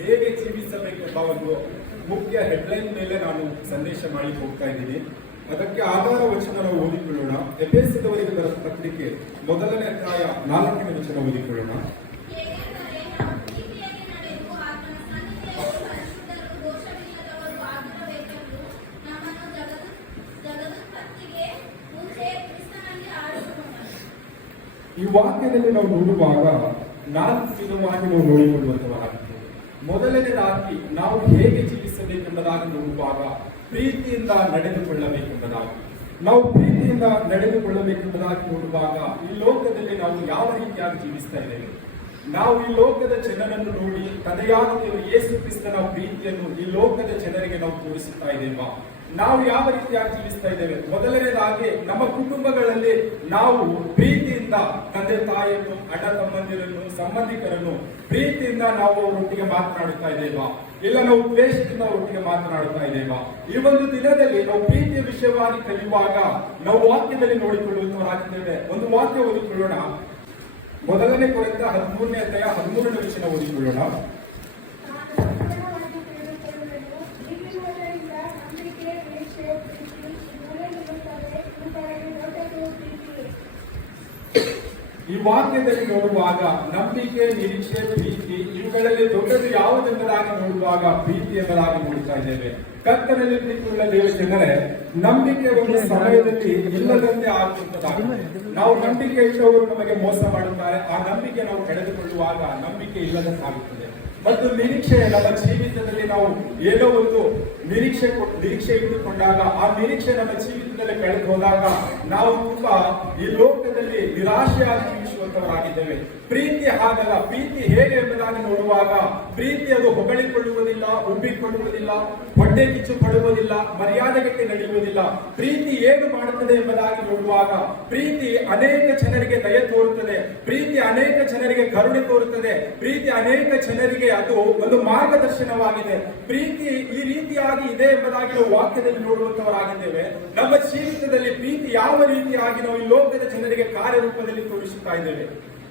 ಹೇಗೆ ಜೀವಿಸಬೇಕೆಂಬ ಒಂದು ಮುಖ್ಯ ಹೆಡ್ಲೈನ್ ಮೇಲೆ ನಾನು ಸಂದೇಶ ಮಾಡಿ ಹೋಗ್ತಾ ಇದ್ದೀನಿ. ಅದಕ್ಕೆ ಆಧಾರ ವಚನ ನಾವು ಓದಿಕೊಳ್ಳೋಣ. ಎಫೆಸದವರಿಗೆ ಬರೆದ ಪತ್ರಿಕೆ 1ನೇ ಅಧ್ಯಾಯ 4ನೇ ವಚನ ಓದಿಕೊಳ್ಳೋಣ. ಈ ವಾಕ್ಯದಲ್ಲಿ ನಾವು ನೋಡುವಾಗ 4 ವಿಧವಾಗಿ ನಾವು ನೋಡಿಕೊಳ್ಳುವಂತವರಾಗಿದ್ದೇವೆ. ಮೊದಲನೇದಾಗಿ ನಾವು ಹೇಗೆ ಜೀವಿಸಬೇಕೆಂಬುದಾಗಿ ನೋಡುವಾಗ ಪ್ರೀತಿಯಿಂದ ನಡೆದುಕೊಳ್ಳಬೇಕೆಂಬುದಾಗಿ, ನಾವು ಪ್ರೀತಿಯಿಂದ ನಡೆದುಕೊಳ್ಳಬೇಕೆಂಬುದಾಗಿ ನೋಡುವಾಗ ಈ ಲೋಕದಲ್ಲಿ ನಾವು ಯಾವ ರೀತಿಯಾಗಿ ಜೀವಿಸ್ತಾ ಇದ್ದೇವೆ? ನಾವು ಈ ಲೋಕದ ಜನರನ್ನು ನೋಡಿ ತಂದೆಯಾದ ದೇವರು ಯೇಸು ಕ್ರಿಸ್ತನ ಪ್ರೀತಿಯನ್ನು ಈ ಲೋಕದ ಜನರಿಗೆ ನಾವು ತೋರಿಸುತ್ತಾ ಇದ್ದೇವಾ? ನಾವು ಯಾವ ರೀತಿಯಾಗಿ ಜೀವಿಸ್ತಾ ಇದ್ದೇವೆ? ಮೊದಲನೇದಾಗಿ ನಮ್ಮ ಕುಟುಂಬಗಳಲ್ಲಿ ನಾವು ಪ್ರೀತಿಯಿಂದ ತಂದೆ ತಾಯಿಯನ್ನು, ಅಣ್ಣ ತಮ್ಮಂದಿರನ್ನು, ಸಂಬಂಧಿಕರನ್ನು ಪ್ರೀತಿಯಿಂದ ನಾವು ಅವರೊಟ್ಟಿಗೆ ಮಾತನಾಡುತ್ತಾ ಇದ್ದೇವಾ? ಇಲ್ಲ ನಾವು ದ್ವೇಷದಿಂದ ಅವರೊಟ್ಟಿಗೆ ಮಾತನಾಡುತ್ತಾ ಇದ್ದೇವಾ? ಈ ಒಂದು ದಿನದಲ್ಲಿ ನಾವು ಪ್ರೀತಿಯ ವಿಷಯವಾಗಿ ಕಲಿಯುವಾಗ ನಾವು ವಾಕ್ಯದಲ್ಲಿ ನೋಡಿಕೊಳ್ಳುವಂತವರಾಗಿದ್ದೇವೆ. ಒಂದು ವಾಕ್ಯ ಓದಿಕೊಳ್ಳೋಣ. 1ನೇ ಕೊರಿಂಥ 13ನೇ ಅಧ್ಯಾಯ 13ನೇ ವಚನ ಓದಿಕೊಳ್ಳೋಣ. ಈ ವಾಕ್ಯದಲ್ಲಿ ನೋಡುವಾಗ ನಂಬಿಕೆ, ನಿರೀಕ್ಷೆ, ಪ್ರೀತಿ ಇವುಗಳಲ್ಲಿ ದೊಡ್ಡದು ಯಾವುದೆಂಬುದಾಗಿ ನೋಡುವಾಗ ಪ್ರೀತಿ ಎಂಬುದಾಗಿ ನೋಡ್ತಾ ಇದ್ದೇವೆ. ಕರ್ತನಲ್ಲಿ ಪ್ರೀತಿಯುಳ್ಳ ದೇವ ಜನರೇ, ನಂಬಿಕೆ ಒಂದು ಸಮಯದಲ್ಲಿ ಇಲ್ಲದಂತೆ ಆಗುವಂತದಾಗಿದೆ. ನಾವು ನಂಬಿಕೆ ಇಟ್ಟವರು ನಮಗೆ ಮೋಸ ಮಾಡುತ್ತಾರೆ. ಆ ನಂಬಿಕೆ ನಾವು ಕಳೆದುಕೊಳ್ಳುವಾಗ ನಂಬಿಕೆ ಇಲ್ಲದಂತಾಗುತ್ತದೆ. ಮತ್ತು ನಿರೀಕ್ಷೆ ನಮ್ಮ ಜೀವಿತದಲ್ಲಿ ನಾವು ಏನೋ ಒಂದು ನಿರೀಕ್ಷೆ ಇಟ್ಟುಕೊಂಡಾಗ ಆ ನಿರೀಕ್ಷೆ ನಮ್ಮ ಜೀವಿತದಲ್ಲಿ ಕಳೆದು ಹೋದಾಗ ನಾವು ತುಂಬಾ ಈ ಲೋಕದಲ್ಲಿ ನಿರಾಶೆಯಾಗಿ ಜೀವಿಸುವಂತವರಾಗಿದ್ದೇವೆ. ಪ್ರೀತಿ ಹಾಗಲ್ಲ. ಪ್ರೀತಿ ಹೇಗೆ ಎಂಬುದಾಗಿ ನೋಡುವಾಗ ಪ್ರೀತಿ ಅದು ಹೊಗಳಿಕೊಳ್ಳುವುದಿಲ್ಲ, ಉಬ್ಬಿಕೊಳ್ಳುವುದಿಲ್ಲ, ಹೊಟ್ಟೆ ಕಿಚ್ಚು ಪಡುವುದಿಲ್ಲ, ಮರ್ಯಾದೆಗೆ ನಡೆಯುವುದಿಲ್ಲ. ಪ್ರೀತಿ ಏನು ಮಾಡುತ್ತದೆ ಎಂಬುದಾಗಿ ನೋಡುವಾಗ ಪ್ರೀತಿ ಅನೇಕ ಜನರಿಗೆ ದಯೆ ತೋರುತ್ತದೆ, ಪ್ರೀತಿ ಅನೇಕ ಜನರಿಗೆ ಕರುಣೆ ತೋರುತ್ತದೆ, ಪ್ರೀತಿ ಅನೇಕ ಜನರಿಗೆ ಅದು ಒಂದು ಮಾರ್ಗದರ್ಶನವಾಗಿದೆ. ಪ್ರೀತಿ ಈ ರೀತಿಯಾಗಿ ಇದೆ ಎಂಬುದಾಗಿ ನಾವು ವಾಕ್ಯದಲ್ಲಿ ನೋಡುವಂತವರಾಗಿದ್ದೇವೆ. ನಮ್ಮ ಜೀವಿತದಲ್ಲಿ ಪ್ರೀತಿ ಯಾವ ರೀತಿಯಾಗಿ ನಾವು ಈ ಲೋಕದ ಜನರಿಗೆ ಕಾರ್ಯರೂಪದಲ್ಲಿ ತೋರಿಸುತ್ತಾ ಇದ್ದೇವೆ?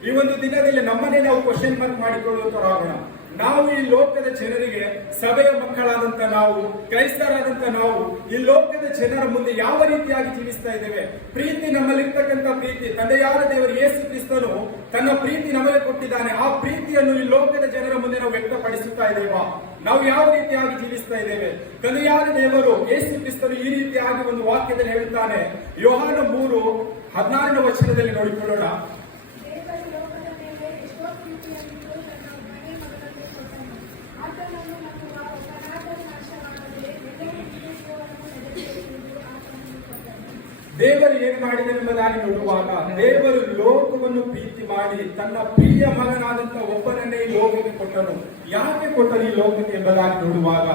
ಈ ಒಂದು ದಿನದಲ್ಲಿ ನಮ್ಮನ್ನೇ ನಾವು ಕ್ವಶನ್ ಮಾರ್ಕ್ ಮಾಡಿಕೊಳ್ಳುವಂತವರಾಗೋಣ. ನಾವು ಈ ಲೋಕದ ಜನರಿಗೆ, ಸಭೆಯ ಮಕ್ಕಳಾದಂತ ನಾವು, ಕ್ರೈಸ್ತರಾದಂತ ನಾವು ಈ ಲೋಕದ ಜನರ ಮುಂದೆ ಯಾವ ರೀತಿಯಾಗಿ ಜೀವಿಸ್ತಾ ಇದ್ದೇವೆ? ಪ್ರೀತಿ ನಮ್ಮಲ್ಲಿರ್ತಕ್ಕಂಥ ಪ್ರೀತಿ, ತಂದೆಯಾದ ದೇವರು ಯೇಸು ಕ್ರಿಸ್ತನು ತನ್ನ ಪ್ರೀತಿ ನಮಗೆ ಕೊಟ್ಟಿದ್ದಾನೆ. ಆ ಪ್ರೀತಿಯನ್ನು ಈ ಲೋಕದ ಜನರ ಮುಂದೆ ನಾವು ವ್ಯಕ್ತಪಡಿಸುತ್ತಾ ಇದ್ದೇವಾ? ನಾವು ಯಾವ ರೀತಿಯಾಗಿ ಜೀವಿಸ್ತಾ ಇದ್ದೇವೆ? ತಂದೆಯಾದ ದೇವರು ಯೇಸು ಕ್ರಿಸ್ತನು ಈ ರೀತಿಯಾಗಿ ಒಂದು ವಾಕ್ಯದಲ್ಲಿ ಹೇಳುತ್ತಾನೆ. ಯೋಹಾನ 3:16ನೇ ವಚನದಲ್ಲಿ ನೋಡಿಕೊಳ್ಳೋಣ. ದೇವರು ಏನು ಮಾಡಿದನು ಎಂಬುದಾಗಿ ನೋಡುವಾಗ ದೇವರು ಲೋಕವನ್ನು ಪ್ರೀತಿ ಮಾಡಿ ತನ್ನ ಪ್ರಿಯ ಮಗನಾದಂತಹ ಒಬ್ಬನನ್ನೇ ಈ ಲೋಕಕ್ಕೆ ಕೊಟ್ಟನು. ಯಾಕೆ ಕೊಟ್ಟನು ಈ ಲೋಕಕ್ಕೆ ಎಂಬುದಾಗಿ ನೋಡುವಾಗ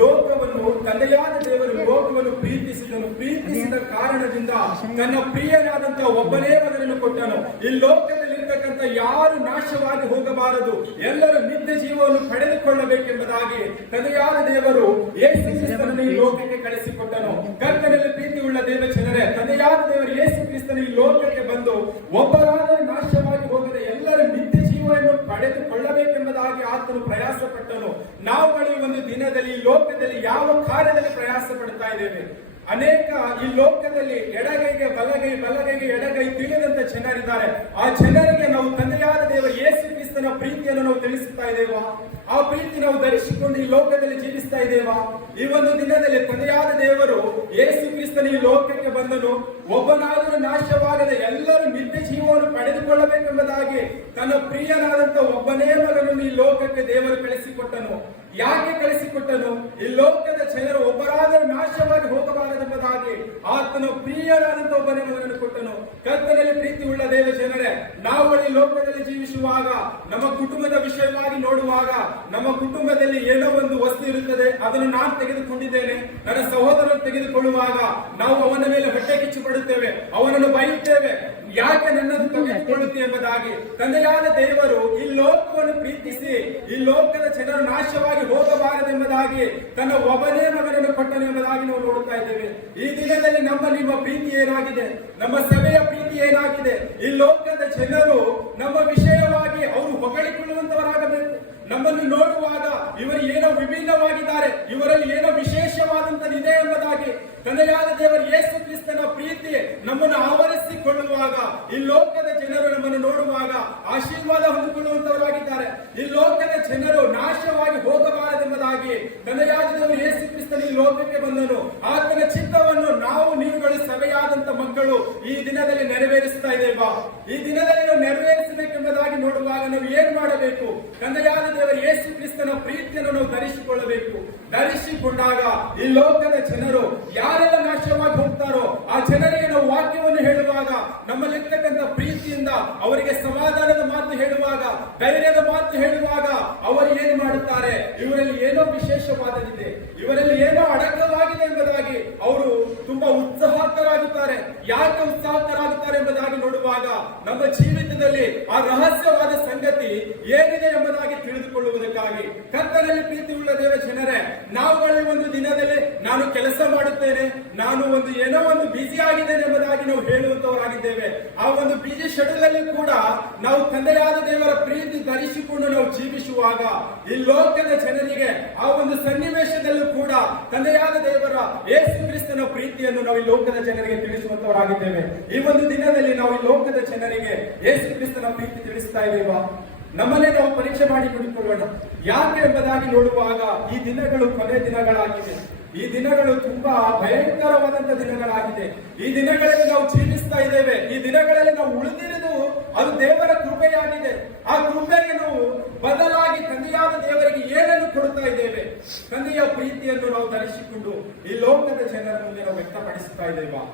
ಲೋಕವನ್ನು ತಂದೆಯಾದ ದೇವರು ಲೋಕವನ್ನು ಪ್ರೀತಿಸಿದನು. ಪ್ರೀತಿಸಿದ ಕಾರಣದಿಂದ ತನ್ನ ಪ್ರಿಯನಾದಂತಹ ಒಬ್ಬನೇ ಮಗನನ್ನು ಕೊಟ್ಟನು. ಈ ಲೋಕದಲ್ಲಿರ್ತಕ್ಕಂಥ ಯಾರು ನಾಶವಾಗಿ ಹೋಗಬಾರದು, ಎಲ್ಲರೂ ನಿತ್ಯ ಜೀವವನ್ನು ಪಡೆದುಕೊಳ್ಳಬೇಕೆಂಬುದಾಗಿ ತಂದೆಯಾದ ದೇವರು ಯೇಸು ಕ್ರಿಸ್ತನನ್ನು ಈ ಲೋಕಕ್ಕೆ ಕಳಿಸಿಕೊಟ್ಟನು. ಕರ್ತನಲ್ಲಿ ಪ್ರೀತಿ ಉಳ್ಳ ದೇವ ಜನರೇ, ತಂದೆಯಾದ ದೇವರು ಯೇಸು ಕ್ರಿಸ್ತನು ಈ ಲೋಕಕ್ಕೆ ಬಂದು ಒಬ್ಬರಾದರೂ ನಾಶವಾಗಿ ಹೋಗದೆ ಎಲ್ಲರೂ ನಿತ್ಯ ಜೀವವನ್ನು ಪಡೆದುಕೊಳ್ಳಬೇಕೆಂಬುದಾಗಿ ಆತನು ಪ್ರಯಾಸ ಪಟ್ಟನು. ನಾವುಗಳು ಈ ಒಂದು ದಿನದಲ್ಲಿ ಈ ಲೋಕದಲ್ಲಿ ಯಾವ ಕಾರ್ಯದಲ್ಲಿ ಪ್ರಯಾಸ ಪಡ್ತಾ ಇದ್ದೇವೆ? ಅನೇಕ ಈ ಲೋಕದಲ್ಲಿ ಎಡಗೈಗೆ ಬಲಗೈ, ಬಲಗೈಗೆ ಎಡಗೈ ತಿಳಿದಂತ ಜನರಿದ್ದಾರೆ. ಆ ಜನರಿಗೆ ನಾವು ತಂದೆಯಾದ ದೇವ ಯೇಸು ಕ್ರಿಸ್ತನ ಪ್ರೀತಿಯನ್ನು ನಾವು ತಿಳಿಸುತ್ತಾ ಇದ್ದೇವಾ? ಆ ಪ್ರೀತಿ ನಾವು ಧರಿಸಿಕೊಂಡು ಈ ಲೋಕದಲ್ಲಿ ಜೀವಿಸ್ತಾ ಇದ್ದೇವಾ? ಈ ಒಂದು ದಿನದಲ್ಲಿ ತಂದೆಯಾದ ದೇವರು ಯೇಸು ಕ್ರಿಸ್ತನ ಈ ಲೋಕಕ್ಕೆ ಬಂದನು. ಒಬ್ಬನಾದರೂ ನಾಶವಾಗದೆ ಎಲ್ಲರೂ ನಿತ್ಯ ಜೀವವನ್ನು ಪಡೆದುಕೊಳ್ಳಬೇಕೆಂಬುದಾಗಿ ತನ್ನ ಪ್ರಿಯನಾದಂತ ಒಬ್ಬನೇ ಮಗನನ್ನು ಈ ಲೋಕಕ್ಕೆ ದೇವರು ಕಳಿಸಿಕೊಟ್ಟನು. ಯಾಕೆ ಕಳಿಸಿಕೊಟ್ಟನು? ಈ ಲೋಕದ ಜನರು ಒಬ್ಬರಾದರೂ ನಾಶವಾಗಿ ಹೋಗಬಾರದೆಂಬುದಾಗಿ ಆತನು ಪ್ರಿಯನಾದಂತ ಒಬ್ಬನೇ ಮಗನನ್ನು ಕೊಟ್ಟನು. ಕರ್ತನಲ್ಲಿ ಪ್ರೀತಿ ಉಳ್ಳ ದೇವ ಜನರೇ, ನಾವು ಈ ಲೋಕದಲ್ಲಿ ಜೀವಿಸುವಾಗ ನಮ್ಮ ಕುಟುಂಬದ ವಿಷಯವಾಗಿ ನೋಡುವಾಗ ನಮ್ಮ ಕುಟುಂಬದಲ್ಲಿ ಏನೋ ಒಂದು ವಸ್ತು ಇರುತ್ತದೆ, ಅದನ್ನು ನಾನು ತೆಗೆದುಕೊಂಡಿದ್ದೇನೆ, ನನ್ನ ಸಹೋದರನು ತೆಗೆದುಕೊಳ್ಳುವಾಗ ನಾವು ಅವನ ಮೇಲೆ ಹೊಟ್ಟೆ ಕಿಚ್ಚು ಪಡುತ್ತೇವೆ, ಅವನನ್ನು ಬೈಯುತ್ತೇವೆ. ಯಾಕೆ ನನ್ನನ್ನು ತೆಗೆದುಕೊಳ್ಳುತ್ತೆ ಎಂಬುದಾಗಿ ತಂದೆಯಾದ ದೇವರು ಈ ಲೋಕವನ್ನು ಪ್ರೀತಿಸಿ ಈ ಲೋಕದ ಜನರು ನಾಶವಾಗಿ ಹೋಗಬಾರದೆಂಬುದಾಗಿ ತನ್ನ ಒಬ್ಬನೇ ಮಗನನ್ನು ಕೊಟ್ಟನು ಎಂಬುದಾಗಿ ನಾವು ನೋಡುತ್ತಾ ಇದ್ದೇವೆ. ಈ ದಿನದಲ್ಲಿ ನಿಮ್ಮ ಪ್ರೀತಿ ಏನಾಗಿದೆ? ನಮ್ಮ ಸಭೆಯ ಪ್ರೀತಿ ಏನಾಗಿದೆ? ಈ ಲೋಕದ ಜನರು ನಮ್ಮ ವಿಷಯವಾಗಿ ಅವರು ಹೊಗಳಿಕೊಳ್ಳುವಂತವರಾಗಬೇಕು. ನಮ್ಮನ್ನು ನೋಡುವಾಗ ಇವರು ಏನೋ ವಿಭಿನ್ನವಾಗಿದ್ದಾರೆ, ಇವರಲ್ಲಿ ಏನೋ ವಿಶೇಷವಾದಂತದ್ದು ಇದೆ ಎಂಬುದಾಗಿ ತಂದೆಯಾದ ದೇವರು ಯೇಸು ಕ್ರಿಸ್ತನ ಪ್ರೀತಿ ನಮ್ಮನ್ನು ಆವರಿಸಿಕೊಳ್ಳುವಾಗ, ಈ ಲೋಕದ ಜನರು ನಮ್ಮನ್ನು ನೋಡುವಾಗ ಆಶೀರ್ವಾದ ಹೊಂದಿಕೊಳ್ಳುವಂತವರಾಗಿದ್ದಾರೆ. ಈ ಲೋಕದ ಜನರು ನಾಶವಾಗಿ ಹೋಗಬಾರದೆಂಬುದಾಗಿ ತಂದೆಯಾದ ದೇವರು ಯೇಸು ಕ್ರಿಸ್ತನ ಈ ಲೋಕಕ್ಕೆ ಬಂದನು. ಆತನ ಚಿತ್ತವನ್ನು ನಾವು ನೀವುಗಳು ಸಭೆಯಾದಂತ ಮಕ್ಕಳು ಈ ದಿನದಲ್ಲಿ ನೆರವೇರಿಸ್ತಾ ಇದ್ದೇವಾ? ಈ ದಿನದಲ್ಲಿ ನಾವು ನೆರವೇರಿಸಬೇಕೆಂಬುದಾಗಿ ನೋಡುವಾಗ ನಾವು ಏನ್ ಮಾಡಬೇಕು? ತಂದೆಯಾದ ದೇವರು ಯೇಸು ಕ್ರಿಸ್ತನ ಪ್ರೀತಿಯನ್ನು ನಾವು ಧರಿಸಿಕೊಳ್ಳಬೇಕು. ಧರಿಸಿಕೊಂಡಾಗ ಈ ಲೋಕದ ಜನರು ಯಾರೆಲ್ಲ ನಾಶವಾಗಿ ಹೋಗ್ತಾರೋ ಆ ಜನರಿಗೆ ನಾವು ವಾಕ್ಯವನ್ನು ಹೇಳುವಾಗ, ನಮ್ಮಲ್ಲಿರ್ತಕ್ಕಂಥ ಪ್ರೀತಿಯಿಂದ ಅವರಿಗೆ ಸಮಾಧಾನದ ಮಾತು ಹೇಳುವಾಗ, ಧೈರ್ಯದ ಮಾತು ಹೇಳುವಾಗ ಅವರು ಏನು ಮಾಡುತ್ತಾರೆ? ಇವರಲ್ಲಿ ಏನೋ ವಿಶೇಷವಾದದಿದೆ, ಇವರಲ್ಲಿ ಏನೋ ಅಡಕವಾಗಿದೆ ಎಂಬುದಾಗಿ ಅವರು ತುಂಬಾ ಉತ್ಸಾಹಕರಾಗುತ್ತಾರೆ. ಯಾಕೆ ಉತ್ಸಾಹಕರಾಗುತ್ತಾರೆ ಎಂಬುದಾಗಿ ನೋಡುವಾಗ ನಮ್ಮ ಜೀವಿತದಲ್ಲಿ ಆ ರಹಸ್ಯವಾದ ಸಂಗತಿ ಏನಿದೆ ಎಂಬುದಾಗಿ ತಿಳಿದುಕೊಳ್ಳುವುದಕ್ಕಾಗಿ ಕರ್ತನಲ್ಲಿ ಪ್ರೀತಿ ಉಳ್ಳ ದೇವ ಜನರೇ, ನಾವುಗಳು ಒಂದು ದಿನದಲ್ಲಿ ನಾನು ಕೆಲಸ ಮಾಡುತ್ತೇನೆ, ನಾನು ಏನೋ ಒಂದು ಬಿಸಿ ಆಗಿದ್ದೇನೆ ಎಂಬುದಾಗಿ ನಾವು ಹೇಳುವಂತವರಾಗಿದ್ದೇವೆ. ಆ ಒಂದು ಬಿಸಿ ಶೆಡ್ಯೂಲ್ ಅಲ್ಲಿ ಕೂಡ ನಾವು ತಂದೆಯಾದ ದೇವರ ಪ್ರೀತಿ ಧರಿಸಿಕೊಂಡು ನಾವು ಜೀವಿಸುವಾಗ ಈ ಲೋಕದ ಜನರಿಗೆ ಆ ಒಂದು ಸನ್ನಿವೇಶದಲ್ಲೂ ಕೂಡ ತಂದೆಯಾದ ದೇವರ ಯೇಸು ಕ್ರಿಸ್ತನ ಪ್ರೀತಿಯನ್ನು ನಾವು ಈ ಲೋಕದ ಜನರಿಗೆ ತಿಳಿಸುವಂತವರಾಗಿದ್ದೇವೆ. ಈ ಒಂದು ದಿನದಲ್ಲಿ ನಾವು ಈ ಲೋಕದ ಜನರಿಗೆ ಯೇಸು ಕ್ರಿಸ್ತನ ಪ್ರೀತಿ ತಿಳಿಸ್ತಾ ಇದ್ದೇವಾ? ನಮ್ಮನ್ನೇ ನಾವು ಪರೀಕ್ಷೆ ಮಾಡಿ ನೋಡಿಕೊಳ್ಳೋಣ. ಯಾಕೆ ಎಂಬುದಾಗಿ ನೋಡುವಾಗ ಈ ದಿನಗಳು ಕೊನೆ ದಿನಗಳಾಗಿವೆ. ಈ ದಿನಗಳು ತುಂಬಾ ಭಯಂಕರವಾದಂತ ದಿನಗಳಾಗಿದೆ. ಈ ದಿನಗಳಲ್ಲಿ ನಾವು ಜೀವಿಸ್ತಾ ಇದ್ದೇವೆ. ಈ ದಿನಗಳಲ್ಲಿ ನಾವು ಉಳಿದಿರುವುದು ಅದು ದೇವರ ಕೃಪೆಯಾಗಿದೆ. ಆ ಕೃಪೆಗೆ ನಾವು ಬದಲಾಗಿ ತಂದೆಯಾದ ದೇವರಿಗೆ ಏನನ್ನು ಕೊಡುತ್ತಾ ಇದ್ದೇವೆ? ತಂದೆಯ ಪ್ರೀತಿಯನ್ನು ನಾವು ಧರಿಸಿಕೊಂಡು ಈ ಲೋಕದ ಜನರ ಮುಂದೆ ನಾವು ವ್ಯಕ್ತಪಡಿಸುತ್ತಾ ಇದ್ದೇವಾ?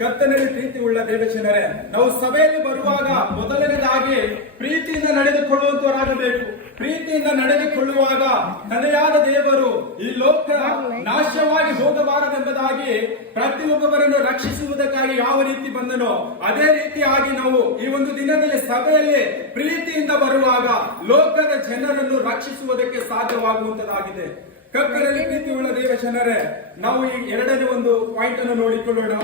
ಕರ್ತನಲ್ಲಿ ಪ್ರೀತಿ ಉಳ್ಳ ದೇವಜನರೇ, ನಾವು ಸಭೆಯಲ್ಲಿ ಬರುವಾಗ ಮೊದಲನೇದಾಗಿ ಪ್ರೀತಿಯಿಂದ ನಡೆದುಕೊಳ್ಳುವಂತವರಾಗಬೇಕು. ಪ್ರೀತಿಯಿಂದ ನಡೆದುಕೊಳ್ಳುವಾಗ ತಂದೆಯಾದ ದೇವರು ಈ ಲೋಕ ನಾಶವಾಗಿ ಹೋಗಬಾರದೆಂಬುದಾಗಿ ಪ್ರತಿಯೊಬ್ಬರನ್ನು ರಕ್ಷಿಸುವುದಕ್ಕಾಗಿ ಯಾವ ರೀತಿ ಬಂದನೋ ಅದೇ ರೀತಿಯಾಗಿ ನಾವು ಈ ಒಂದು ದಿನದಲ್ಲಿ ಸಭೆಯಲ್ಲಿ ಪ್ರೀತಿಯಿಂದ ಬರುವಾಗ ಲೋಕದ ಜನರನ್ನು ರಕ್ಷಿಸುವುದಕ್ಕೆ ಸಾಧ್ಯವಾಗುವಂತದಾಗಿದೆ. ಕರ್ತನಲ್ಲಿ ಪ್ರೀತಿ ಉಳ್ಳ ದೇವಜನರೇ, ನಾವು ಈ ಎರಡನೇ ಒಂದು ಪಾಯಿಂಟ್ ಅನ್ನು ನೋಡಿಕೊಳ್ಳೋಣ.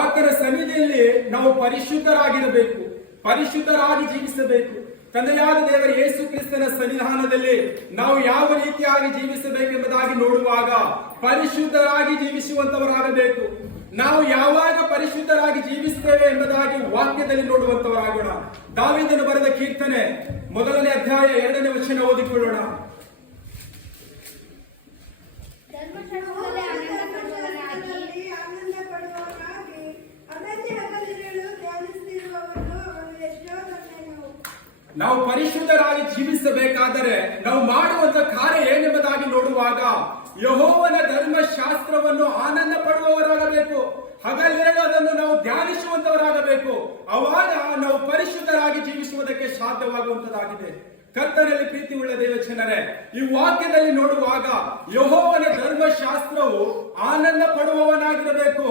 ಆತನ ಸನ್ನಿಧಿಯಲ್ಲಿ ನಾವು ಪರಿಶುದ್ಧರಾಗಿರಬೇಕು, ಪರಿಶುದ್ಧರಾಗಿ ಜೀವಿಸಬೇಕು. ತಂದೆಯಾದ ದೇವರ ಯೇಸು ಕ್ರಿಸ್ತನ ಸನ್ನಿಧಾನದಲ್ಲಿ ನಾವು ಯಾವ ರೀತಿಯಾಗಿ ಜೀವಿಸಬೇಕೆಂಬುದಾಗಿ ನೋಡುವಾಗ ಪರಿಶುದ್ಧರಾಗಿ ಜೀವಿಸುವಂತವರಾಗಬೇಕು. ನಾವು ಯಾವಾಗ ಪರಿಶುದ್ಧರಾಗಿ ಜೀವಿಸ್ತೇವೆ ಎಂಬುದಾಗಿ ವಾಕ್ಯದಲ್ಲಿ ನೋಡುವಂತವರಾಗೋಣ. ದಾವೀದನು ಬರೆದ ಕೀರ್ತನೆ 1ನೇ ಅಧ್ಯಾಯ 2ನೇ ವಚನ ಓದಿಕೊಳ್ಳೋಣ. ನಾವು ಪರಿಶುದ್ಧರಾಗಿ ಜೀವಿಸಬೇಕಾದರೆ ನಾವು ಮಾಡುವಂತ ಕಾರ್ಯ ಏನೆಂಬುದಾಗಿ ನೋಡುವಾಗ ಯೆಹೋವನ ಧರ್ಮಶಾಸ್ತ್ರವನ್ನು ಆನಂದ ಪಡುವವರಾಗಬೇಕು. ಹಗಲಿರುಳು ಅದನ್ನು ನಾವು ಧ್ಯಾನಿಸುವಂತವರಾಗಬೇಕು. ಅವಾಗ ನಾವು ಪರಿಶುದ್ಧರಾಗಿ ಜೀವಿಸುವುದಕ್ಕೆ ಸಾಧ್ಯವಾಗುವಂತದಾಗಿದೆ. ಕರ್ತನಲ್ಲಿ ಪ್ರೀತಿ ಉಳ್ಳ ದೇವಜನರೇ, ಈ ವಾಕ್ಯದಲ್ಲಿ ನೋಡುವಾಗ ಯೆಹೋವನ ಧರ್ಮಶಾಸ್ತ್ರವು ಆನಂದ ಪಡುವವನಾಗಿರಬೇಕು.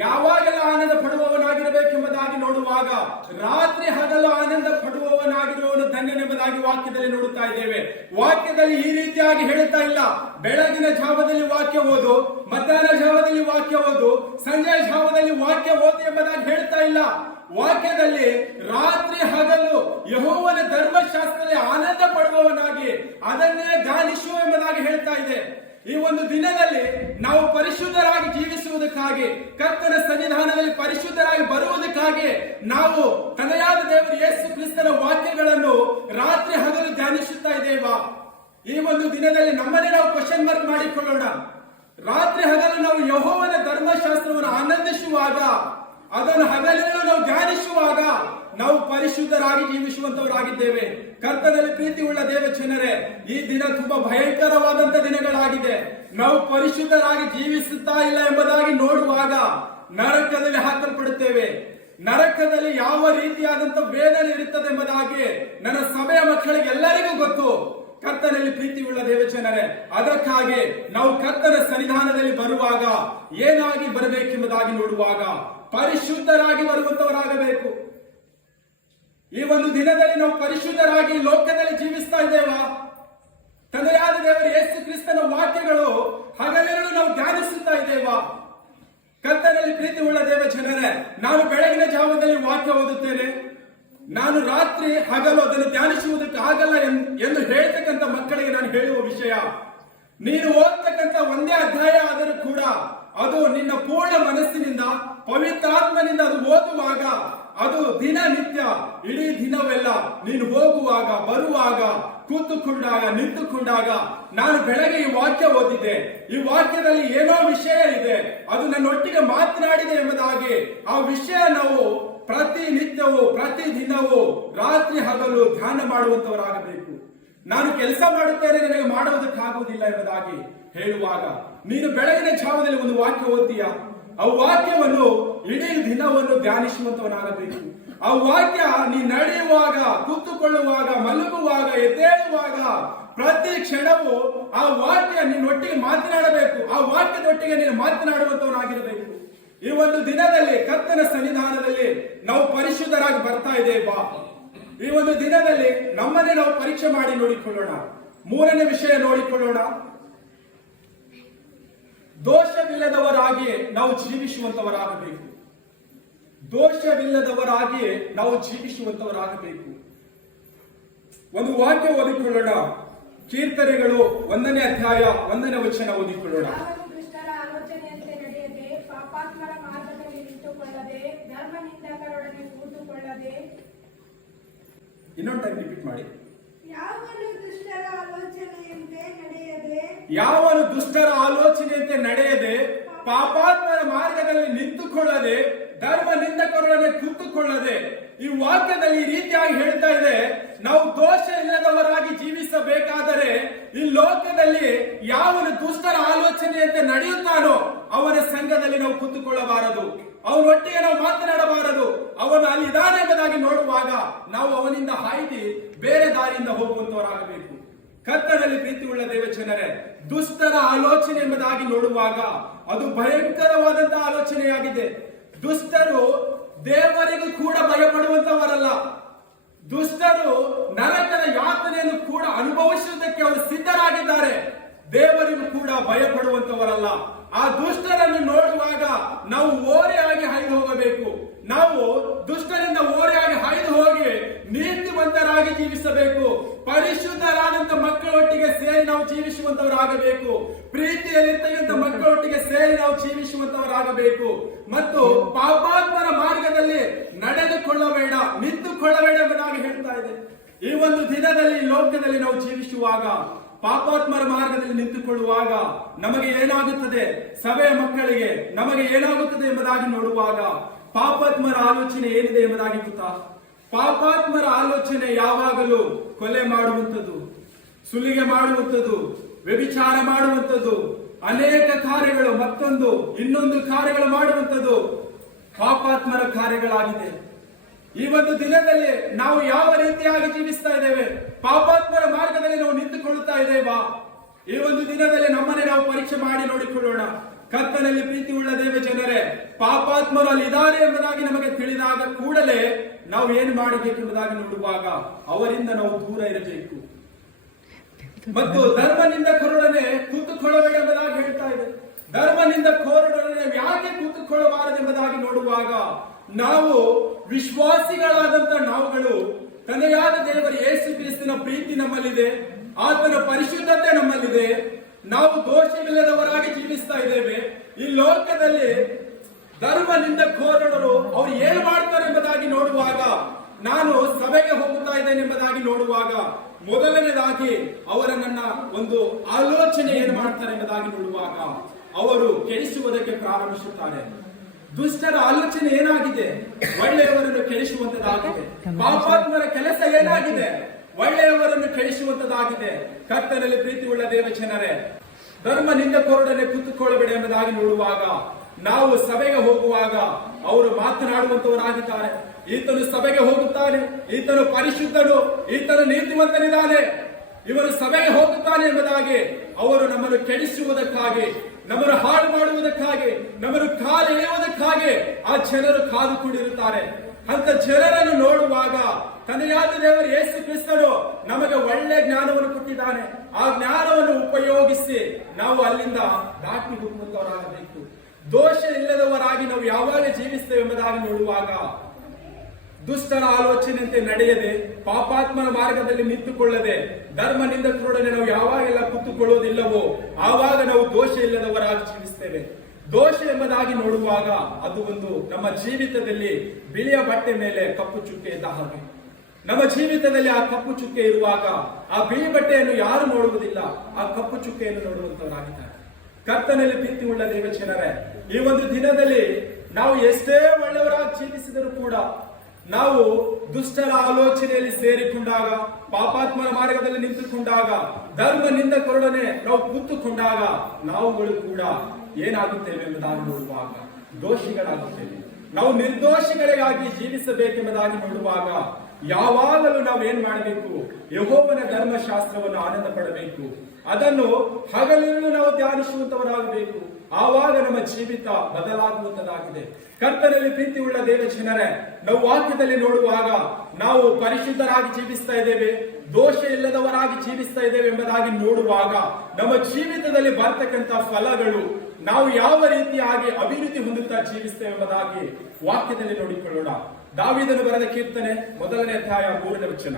ಯಾವಾಗೆಲ್ಲ ಆನಂದ ಪಡುವವನಾಗಿರಬೇಕೆಂಬುದಾಗಿ ನೋಡುವಾಗ ರಾತ್ರಿ ಹಗಲು ಆನಂದ ಪಡುವವನಾಗಿರುವವನು ಧನ್ಯನೆಂಬುದಾಗಿ ವಾಕ್ಯದಲ್ಲಿ ನೋಡುತ್ತಾ ಇದ್ದೇವೆ. ವಾಕ್ಯದಲ್ಲಿ ಈ ರೀತಿಯಾಗಿ ಹೇಳುತ್ತಾ ಇಲ್ಲ, ಬೆಳಗಿನ ಜಾವದಲ್ಲಿ ವಾಕ್ಯ ಓದು, ಮಧ್ಯಾಹ್ನ ಜಾವದಲ್ಲಿ ವಾಕ್ಯ ಓದು, ಸಂಜೆಯ ಜಾವದಲ್ಲಿ ವಾಕ್ಯ ಓದು ಎಂಬುದಾಗಿ ಹೇಳ್ತಾ ಇಲ್ಲ. ವಾಕ್ಯದಲ್ಲಿ ರಾತ್ರಿ ಹಗಲು ಯೆಹೋವನ ಧರ್ಮಶಾಸ್ತ್ರದಲ್ಲಿ ಆನಂದ ಪಡುವವನಾಗಿ ಅದನ್ನೇ ಧ್ಯಾನಿಸುವ ಎಂಬುದಾಗಿ ಹೇಳ್ತಾ ಇದೆ. ಈ ಒಂದು ದಿನದಲ್ಲಿ ನಾವು ಪರಿಶುದ್ಧರಾಗಿ ಜೀವಿಸುವುದಕ್ಕಾಗಿ ಕರ್ತನ ಸನ್ನಿಧಾನದಲ್ಲಿ ಪರಿಶುದ್ಧರಾಗಿ ಬರುವುದಕ್ಕಾಗಿ ನಾವು ತಂದೆಯಾದ ದೇವರು ಯೇಸು ಕ್ರಿಸ್ತನ ವಾಕ್ಯಗಳನ್ನು ರಾತ್ರಿ ಹಗಲು ಧ್ಯಾನಿಸುತ್ತಾ ಇದ್ದೇವಾ? ಈ ಒಂದು ದಿನದಲ್ಲಿ ನಮ್ಮನ್ನೇ ನಾವು ಕ್ವಶನ್ ಮಾರ್ಕ್ ಮಾಡಿಕೊಳ್ಳೋಣ. ರಾತ್ರಿ ಹಗಲು ನಾವು ಯೆಹೋವನ ಧರ್ಮಶಾಸ್ತ್ರವನ್ನು ಆನಂದಿಸುವಾಗ, ಅದನ್ನು ಹಗಲಿರುಳು ನಾವು ಧ್ಯಾನಿಸುವಾಗ ನಾವು ಪರಿಶುದ್ಧರಾಗಿ ಜೀವಿಸುವಂತವರಾಗಿದ್ದೇವೆ. ಕರ್ತನಲ್ಲಿ ಪ್ರೀತಿ ಉಳ್ಳ ದೇವಜನರೇ, ಈ ದಿನ ತುಂಬಾ ಭಯಂಕರವಾದಂತ ದಿನಗಳಾಗಿದೆ. ನಾವು ಪರಿಶುದ್ಧರಾಗಿ ಜೀವಿಸುತ್ತಾ ಇಲ್ಲ ಎಂಬುದಾಗಿ ನೋಡುವಾಗ ನರಕದಲ್ಲಿ ಹಾಕಲ್ಪಡುತ್ತೇವೆ. ನರಕದಲ್ಲಿ ಯಾವ ರೀತಿಯಾದಂತ ವೇದನೆ ಇರುತ್ತದೆ ಎಂಬುದಾಗಿ ನನ್ನ ಸಭೆಯ ಮಕ್ಕಳಿಗೆ ಎಲ್ಲರಿಗೂ ಗೊತ್ತು. ಕರ್ತನಲ್ಲಿ ಪ್ರೀತಿ ಉಳ್ಳ ದೇವಜನರೇ, ಅದಕ್ಕಾಗಿ ನಾವು ಕರ್ತನ ಸನ್ನಿಧಾನದಲ್ಲಿ ಬರುವಾಗ ಏನಾಗಿ ಬರಬೇಕೆಂಬುದಾಗಿ ನೋಡುವಾಗ ಪರಿಶುದ್ಧರಾಗಿ ಬರುವಂತವರಾಗಬೇಕು. ಈ ಒಂದು ದಿನದಲ್ಲಿ ನಾವು ಪರಿಶುದ್ಧರಾಗಿ ಲೋಕದಲ್ಲಿ ಜೀವಿಸ್ತಾ ಇದ್ದೇವಾ? ತಂದೆಯಾದ ದೇವರ ಯೇಸು ಕ್ರಿಸ್ತನ ವಾಕ್ಯಗಳು ಹಗಲಿರುಳು ನಾವು ಧ್ಯಾನಿಸುತ್ತಾ ಇದ್ದೇವಾ? ಕರ್ತನಲ್ಲಿ ಪ್ರೀತಿ ಉಳ್ಳ ದೇವ ಜನರೇ, ನಾನು ಬೆಳಗಿನ ಜಾವದಲ್ಲಿ ವಾಕ್ಯ ಓದುತ್ತೇನೆ, ನಾನು ರಾತ್ರಿ ಹಗಲು ಅದನ್ನು ಧ್ಯಾನಿಸುವುದಕ್ಕೆ ಆಗಲ್ಲ ಎಂದು ಹೇಳ್ತಕ್ಕಂಥ ಮಕ್ಕಳಿಗೆ ನಾನು ಹೇಳುವ ವಿಷಯ, ನೀನು ಓದ್ತಕ್ಕಂಥ ಒಂದೇ ಅಧ್ಯಾಯ ಆದರೂ ಕೂಡ ಅದು ನಿನ್ನ ಪೂರ್ಣ ಮನಸ್ಸಿನಿಂದ ಪವಿತ್ರಾತ್ಮನಿಂದ ಅದು ಓದುವಾಗ, ಅದು ದಿನನಿತ್ಯ ಇಡೀ ದಿನವೆಲ್ಲ ನೀನು ಹೋಗುವಾಗ ಬರುವಾಗ ಕೂತುಕೊಂಡಾಗ ನಿಂತುಕೊಂಡಾಗ, ನಾನು ಬೆಳಗ್ಗೆ ಈ ವಾಕ್ಯ ಓದಿದ್ದೆ, ಈ ವಾಕ್ಯದಲ್ಲಿ ಏನೋ ವಿಷಯ ಇದೆ, ಅದು ನನ್ನೊಟ್ಟಿಗೆ ಮಾತನಾಡಿದೆ ಎಂಬುದಾಗಿ ಆ ವಿಷಯ ನಾವು ಪ್ರತಿನಿತ್ಯವೂ ಪ್ರತಿದಿನವೂ ರಾತ್ರಿ ಹಗಲು ಧ್ಯಾನ ಮಾಡುವಂತವರಾಗಬೇಕು. ನಾನು ಕೆಲಸ ಮಾಡುತ್ತೇನೆ, ನನಗೆ ಮಾಡುವುದಕ್ಕಾಗುವುದಿಲ್ಲ ಎಂಬುದಾಗಿ ಹೇಳುವಾಗ, ನೀನು ಬೆಳಗಿನ ಜಾವದಲ್ಲಿ ಒಂದು ವಾಕ್ಯ ಓದ್ತೀಯ, ಆ ವಾಕ್ಯವನ್ನು ಇಡೀ ದಿನವನ್ನು ಧ್ಯಾನಿಸುವಂತವನಾಗಬೇಕು. ಆ ವಾಕ್ಯ ನೀ ನಡೆಯುವಾಗ, ಕೂತುಕೊಳ್ಳುವಾಗ, ಮಲಗುವಾಗ, ಎದ್ದೇಳುವಾಗ ಪ್ರತಿ ಕ್ಷಣವೂ ಆ ವಾಕ್ಯ ನಿನ್ನೊಟ್ಟಿಗೆ ಮಾತನಾಡಬೇಕು. ಆ ವಾಕ್ಯದೊಟ್ಟಿಗೆ ನೀನು ಮಾತನಾಡುವಂತವನಾಗಿರಬೇಕು. ಈ ಒಂದು ದಿನದಲ್ಲಿ ಕರ್ತನ ಸನ್ನಿಧಾನದಲ್ಲಿ ನಾವು ಪರಿಶುದ್ಧರಾಗಿ ಬರ್ತಾ ಇದ್ದೇವೆ. ಬಾ, ಈ ಒಂದು ದಿನದಲ್ಲಿ ನಮ್ಮನ್ನೇ ನಾವು ಪರೀಕ್ಷೆ ಮಾಡಿ ನೋಡಿಕೊಳ್ಳೋಣ. ಮೂರನೇ ವಿಷಯ ನೋಡಿಕೊಳ್ಳೋಣ, ದೋಷವಿಲ್ಲದವರಾಗಿ ನಾವು ಜೀವಿಸುವಂತವರಾಗಬೇಕು. ದೋಷವಿಲ್ಲದವರಾಗಿ ನಾವು ಜೀವಿಸುವಂತವರಾಗಬೇಕು. ಒಂದು ವಾಕ್ಯ ಓದಿಕೊಳ್ಳೋಣ. ಕೀರ್ತನೆಗಳು 1ನೇ ಅಧ್ಯಾಯ 1ನೇ ವಚನ ಓದಿಕೊಳ್ಳೋಣ. ದುಷ್ಟರ ಆಲೋಚನೆಯಂತೆ ನಡೆಯದೆ, ಪಾಪಾತ್ಮರ ಮಾರ್ಗದಲ್ಲಿ ನಿಂತುಕೊಳ್ಳದೆ, ಧರ್ಮನಿಂದಕರೊಡನೆ ಕೂತುಕೊಳ್ಳದೆ. ಇನ್ನೊಂದು ಟೈಮ್ ರಿಪೀಟ್ ಮಾಡಿ. ಯಾವನು ದುಷ್ಟರ ಆಲೋಚನೆಯಂತೆ ನಡೆಯದೆ, ಯಾವನು ದುಷ್ಟರ ಆಲೋಚನೆಯಂತೆ ನಡೆಯದೆ, ಪಾಪಾತ್ಮರ ಮಾರ್ಗದಲ್ಲಿ ನಿಂತುಕೊಳ್ಳದೆ, ಧರ್ಮ ನಿಂದಕರೊಡನೆ ಕೂತುಕೊಳ್ಳದೆ. ಈ ವಾಕ್ಯದಲ್ಲಿ ಈ ರೀತಿಯಾಗಿ ಹೇಳ್ತಾ ಇದೆ, ನಾವು ದೋಷ ಇಲ್ಲದವರಾಗಿ ಜೀವಿಸಬೇಕಾದರೆ ಈ ಲೋಕದಲ್ಲಿ ಯಾವನು ದುಷ್ಟರ ಆಲೋಚನೆಯಂತೆ ನಡೆಯುತ್ತಾನೋ ಅವನ ಸಂಘದಲ್ಲಿ ನಾವು ಕೂತುಕೊಳ್ಳಬಾರದು, ಅವನೊಟ್ಟಿಗೆ ನಾವು ಮಾತನಾಡಬಾರದು. ಅವನು ಅಲ್ಲಿ ಇದ್ದಾನೆ ಎಂಬುದಾಗಿ ನೋಡುವಾಗ ನಾವು ಅವನಿಂದ ಹಾಯ್ದು ಬೇರೆ ದಾರಿಯಿಂದ ಹೋಗುವಂತವರಾಗಬೇಕು. ಕರ್ತನಲ್ಲಿ ಪ್ರೀತಿ ಉಳ್ಳ ದೇವಜನರೇ, ದುಷ್ಟರ ಆಲೋಚನೆ ಎಂಬುದಾಗಿ ನೋಡುವಾಗ ಅದು ಭಯಂಕರವಾದಂತಹ ಆಲೋಚನೆಯಾಗಿದೆ. ದುಷ್ಟರು ದೇವರಿಗೂ ಕೂಡ ಭಯಪಡುವಂತವರಲ್ಲ. ದುಷ್ಟರು ನರಕದ ಯಾತನೆಯನ್ನು ಕೂಡ ಅನುಭವಿಸುವುದಕ್ಕೆ ಅವರು ಸಿದ್ಧರಾಗಿದ್ದಾರೆ. ದೇವರಿಗೂ ಕೂಡ ಭಯಪಡುವಂತವರಲ್ಲ. ಆ ದುಷ್ಟರನ್ನು ನೋಡುವಾಗ ನಾವು ಓರೆಯಾಗಿ ಹಾಯ್ದು ಹೋಗಬೇಕು. ನಾವು ದುಷ್ಟರಿಂದ ಓರೆಯಾಗಿ ಹಾಯ್ದು ಹೋಗಿ ನೀತಿವಂತರಾಗಿ ಜೀವಿಸಬೇಕು. ಪರಿಶುದ್ಧರಾದಂತ ಮಕ್ಕಳೊಟ್ಟಿಗೆ ಸೇರಿ ನಾವು ಜೀವಿಸುವಂತವರಾಗಬೇಕು. ಪ್ರೀತಿಯಲ್ಲಿರ್ತಕ್ಕಂಥ ಮಕ್ಕಳೊಟ್ಟಿಗೆ ಸೇರಿ ನಾವು ಜೀವಿಸುವಂತವರಾಗಬೇಕು. ಮತ್ತು ಪಾಪಾತ್ಮರ ಮಾರ್ಗದಲ್ಲಿ ನಡೆದುಕೊಳ್ಳಬೇಡ, ನಿಂತುಕೊಳ್ಳಬೇಡ ಎಂಬುದಾಗಿ ಹೇಳ್ತಾ ಇದೆ. ಈ ಒಂದು ದಿನದಲ್ಲಿ ಲೋಕದಲ್ಲಿ ನಾವು ಜೀವಿಸುವಾಗ, ಪಾಪಾತ್ಮರ ಮಾರ್ಗದಲ್ಲಿ ನಿಂತುಕೊಳ್ಳುವಾಗ ನಮಗೆ ಏನಾಗುತ್ತದೆ, ಸಭೆಯ ಮಕ್ಕಳಿಗೆ ನಮಗೆ ಏನಾಗುತ್ತದೆ ಎಂಬುದಾಗಿ ನೋಡುವಾಗ, ಪಾಪಾತ್ಮರ ಆಲೋಚನೆ ಏನಿದೆ ಎಂಬುದಾಗಿ ಗೊತ್ತಾ? ಪಾಪಾತ್ಮರ ಆಲೋಚನೆ ಯಾವಾಗಲೂ ಕೊಲೆ ಮಾಡುವಂಥದ್ದು, ಸುಲಿಗೆ ಮಾಡುವಂಥದ್ದು, ವ್ಯಭಿಚಾರ ಮಾಡುವಂಥದ್ದು, ಅನೇಕ ಕಾರ್ಯಗಳು, ಮತ್ತೊಂದು ಇನ್ನೊಂದು ಕಾರ್ಯಗಳು ಮಾಡುವಂಥದ್ದು ಪಾಪಾತ್ಮರ ಕಾರ್ಯಗಳಾಗಿದೆ. ಈ ಒಂದು ದಿನದಲ್ಲಿ ನಾವು ಯಾವ ರೀತಿಯಾಗಿ ಜೀವಿಸ್ತಾ ಇದ್ದೇವೆ? ಪಾಪಾತ್ಮರ ಮಾರ್ಗದಲ್ಲಿ ನಾವು ನಿಂತುಕೊಳ್ಳುತ್ತಾ ಇದ್ದೇವಾ? ಈ ಒಂದು ದಿನದಲ್ಲಿ ನಮ್ಮನ್ನೇ ನಾವು ಪರೀಕ್ಷೆ ಮಾಡಿ ನೋಡಿಕೊಳ್ಳೋಣ. ಕರ್ತನಲ್ಲಿ ಪ್ರೀತಿ ಉಳ್ಳ ದೇವ ಜನರೇ, ಪಾಪಾತ್ಮರು ಅಲ್ಲಿ ಇದ್ದಾರೆ ಎಂಬುದಾಗಿ ನಮಗೆ ತಿಳಿದಾಗ ಕೂಡಲೇ ನಾವು ಏನು ಮಾಡಬೇಕೆಂಬುದಾಗಿ ನೋಡುವಾಗ ಅವರಿಂದ ನಾವು ದೂರ ಇರಬೇಕು. ಮತ್ತು ಧರ್ಮನಿಂದ ಕೊರಡನೆ ಕೂತುಕೊಳ್ಳಬೇಡ ಎಂಬುದಾಗಿ ಹೇಳ್ತಾ ಇದೆ. ಧರ್ಮನಿಂದ ಕೋರಡನೆ ಯಾಕೆ ಕೂತುಕೊಳ್ಳಬಾರದೆಂಬುದಾಗಿ ನೋಡುವಾಗ, ನಾವು ವಿಶ್ವಾಸಿಗಳಾದಂತ ನಾವುಗಳು ತಂದೆಯಾದ ದೇವರ ಯೇಸು ಕ್ರಿಸ್ತನ ಪ್ರೀತಿ ನಮ್ಮಲ್ಲಿದೆ, ಆತನ ಪರಿಶುದ್ಧತೆ ನಮ್ಮಲ್ಲಿದೆ, ನಾವು ದೋಷವಿಲ್ಲದವರಾಗಿ ಜೀವಿಸ್ತಾ ಇದ್ದೇವೆ. ಈ ಲೋಕದಲ್ಲಿ ಧರ್ಮನಿಂದ ಕೋರಡರು ಅವರು ಏನು ಮಾಡ್ತಾರೆ ಎಂಬುದಾಗಿ ನೋಡುವಾಗ, ನಾನು ಸಭೆಗೆ ಹೋಗುತ್ತಾ ಇದ್ದೇನೆ ಎಂಬುದಾಗಿ ನೋಡುವಾಗ, ಮೊದಲನೇದಾಗಿ ಅವರ ನನ್ನ ಒಂದು ಆಲೋಚನೆ ಏನು ಮಾಡ್ತಾರೆ ಎಂಬುದಾಗಿ ನೋಡುವಾಗ ಅವರು ಕೆಡಿಸುವುದಕ್ಕೆ ಪ್ರಾರಂಭಿಸುತ್ತಾರೆ. ದುಷ್ಟರ ಆಲೋಚನೆ ಏನಾಗಿದೆ? ಒಳ್ಳೆಯವರನ್ನು ಕೆಡಿಸುವಂತದ್ದಾಗಿದೆ. ಪಾಪಾತ್ಮರ ಕೆಲಸ ಏನಾಗಿದೆ? ಒಳ್ಳೆಯವರನ್ನು ಕೆಡಿಸುವಂತದ್ದಾಗಿದೆ. ಕರ್ತನಲ್ಲಿ ಪ್ರೀತಿ ಉಳ್ಳ ದೇವಜನರೇ, ಧರ್ಮನಿಂದ ಕೊರಡನೆ ಕೂತುಕೊಳ್ಳಬೇಡ ಎಂಬುದಾಗಿ ನೋಡುವಾಗ, ನಾವು ಸಭೆಗೆ ಹೋಗುವಾಗ ಅವರು ಮಾತನಾಡುವಂತವರಾಗಿದ್ದಾರೆ. ಈತನು ಸಭೆಗೆ ಹೋಗುತ್ತಾನೆ, ಈತನು ಪರಿಶುದ್ಧನು, ಈತನು ನೀತಿವಂತನಿದ್ದಾನೆ, ಇವನು ಸಭೆಗೆ ಹೋಗುತ್ತಾನೆ ಎಂಬುದಾಗಿ ಅವರು ನಮ್ಮನ್ನು ಕೆಡಿಸುವುದಕ್ಕಾಗಿ, ನಮ್ಮನ್ನು ಹಾಳು ಮಾಡುವುದಕ್ಕಾಗಿ, ನಮ್ಮನ್ನು ಕಾಲು ಎಳೆಯುವುದಕ್ಕಾಗಿ ಆ ಜನರು ಕಾದುಕೊಂಡಿರುತ್ತಾರೆ. ಅಂತ ಜನರನ್ನು ನೋಡುವಾಗ ತಂದೆಯಾದ ದೇವರು ಯೇಸು ಕ್ರಿಸ್ತನು ನಮಗೆ ಒಳ್ಳೆ ಜ್ಞಾನವನ್ನು ಕೊಟ್ಟಿದ್ದಾನೆ. ಆ ಜ್ಞಾನವನ್ನು ಉಪಯೋಗಿಸಿ ನಾವು ಅಲ್ಲಿಂದ ದಾಟಿ ಹೋಗುವಂತವರಾಗಬೇಕು. ದೋಷ ಇಲ್ಲದವರಾಗಿ ನಾವು ಯಾವಾಗ ಜೀವಿಸ್ತೇವೆ ಎಂಬುದಾಗಿ ನೋಡುವಾಗ ದುಷ್ಟರ ಆಲೋಚನೆಯಂತೆ ನಡೆಯದೆ, ಪಾಪಾತ್ಮನ ಮಾರ್ಗದಲ್ಲಿ ನಿಂತುಕೊಳ್ಳದೆ, ಧರ್ಮ ನಿಂದಕರೊಡನೆ ನಾವು ಯಾವಾಗೆಲ್ಲ ಕೂತುಕೊಳ್ಳೋದಿಲ್ಲವೋ ಆವಾಗ ನಾವು ದೋಷ ಇಲ್ಲದವರಾಗಿ ಜೀವಿಸ್ತೇವೆ. ದೋಷ ಎಂಬುದಾಗಿ ನೋಡುವಾಗ ಅದು ಒಂದು ನಮ್ಮ ಜೀವಿತದಲ್ಲಿ ಬಿಳಿಯ ಬಟ್ಟೆ ಮೇಲೆ ಕಪ್ಪು ಚುಕ್ಕೆ ಇದ್ದ ಹಾಗೆ. ನಮ್ಮ ಜೀವಿತದಲ್ಲಿ ಆ ಕಪ್ಪು ಚುಕ್ಕೆ ಇರುವಾಗ ಆ ಬಿಳಿ ಬಟ್ಟೆಯನ್ನು ಯಾರು ನೋಡುವುದಿಲ್ಲ, ಆ ಕಪ್ಪು ಚುಕ್ಕೆಯನ್ನು ನೋಡುವಂತವರಾಗಿದ್ದಾರೆ. ಕರ್ತನಲ್ಲಿ ಪ್ರೀತಿ ಉಳ್ಳ ದೇವಜನರೇ, ಈ ಒಂದು ದಿನದಲ್ಲಿ ನಾವು ಎಷ್ಟೇ ಒಳ್ಳೆಯವರಾಗಿ ಜೀವಿಸಿದರೂ ಕೂಡ ನಾವು ದುಷ್ಟರ ಆಲೋಚನೆಯಲ್ಲಿ ಸೇರಿಕೊಂಡಾಗ, ಪಾಪಾತ್ಮನ ಮಾರ್ಗದಲ್ಲಿ ನಿಂತುಕೊಂಡಾಗ, ಧರ್ಮ ನಿಂದಕರೊಡನೆ ನಾವು ಕೂತುಕೊಂಡಾಗ ನಾವುಗಳು ಕೂಡ ಏನಾಗುತ್ತೇವೆ ಎಂಬುದಾಗಿ ನೋಡುವಾಗ ದೋಷಿಗಳಾಗುತ್ತೇವೆ. ನಾವು ನಿರ್ದೋಷಿಗಳಿಗಾಗಿ ಜೀವಿಸಬೇಕೆಂಬುದಾಗಿ ನೋಡುವಾಗ ಯಾವಾಗಲೂ ನಾವು ಏನ್ ಮಾಡಬೇಕು? ಯೆಹೋವನ ಧರ್ಮಶಾಸ್ತ್ರವನ್ನು ಆನಂದ ಪಡಬೇಕು. ಅದನ್ನು ಹಗಲಿರುಳು ನಾವು ಧ್ಯಾನಿಸುವಂತವರಾಗಬೇಕು. ಆವಾಗ ನಮ್ಮ ಜೀವಿತ ಬದಲಾಗುವಂತದಾಗಿದೆ. ಕರ್ತನಲ್ಲಿ ಪ್ರೀತಿ ಉಳ್ಳ ದೇವಜನರೇ, ನಾವು ವಾಕ್ಯದಲ್ಲಿ ನೋಡುವಾಗ ನಾವು ಪರಿಶುದ್ಧರಾಗಿ ಜೀವಿಸ್ತಾ ಇದ್ದೇವೆ, ದೋಷ ಇಲ್ಲದವರಾಗಿ ಜೀವಿಸ್ತಾ ಇದ್ದೇವೆ ಎಂಬುದಾಗಿ ನೋಡುವಾಗ ನಮ್ಮ ಜೀವಿತದಲ್ಲಿ ಬರ್ತಕ್ಕಂಥ ಫಲಗಳು ನಾವು ಯಾವ ರೀತಿಯಾಗಿ ಅಭಿವೃದ್ಧಿ ಹೊಂದುತ್ತಾ ಜೀವಿಸ್ತೇವೆ ಎಂಬುದಾಗಿ ವಾಕ್ಯದಲ್ಲಿ ನೋಡಿಕೊಳ್ಳೋಣ. ದಾವೀದನು ಬರೆದ ಕೀರ್ತನೆ 1ನೇ ಅಧ್ಯಾಯ 3ನೇ ವಚನ.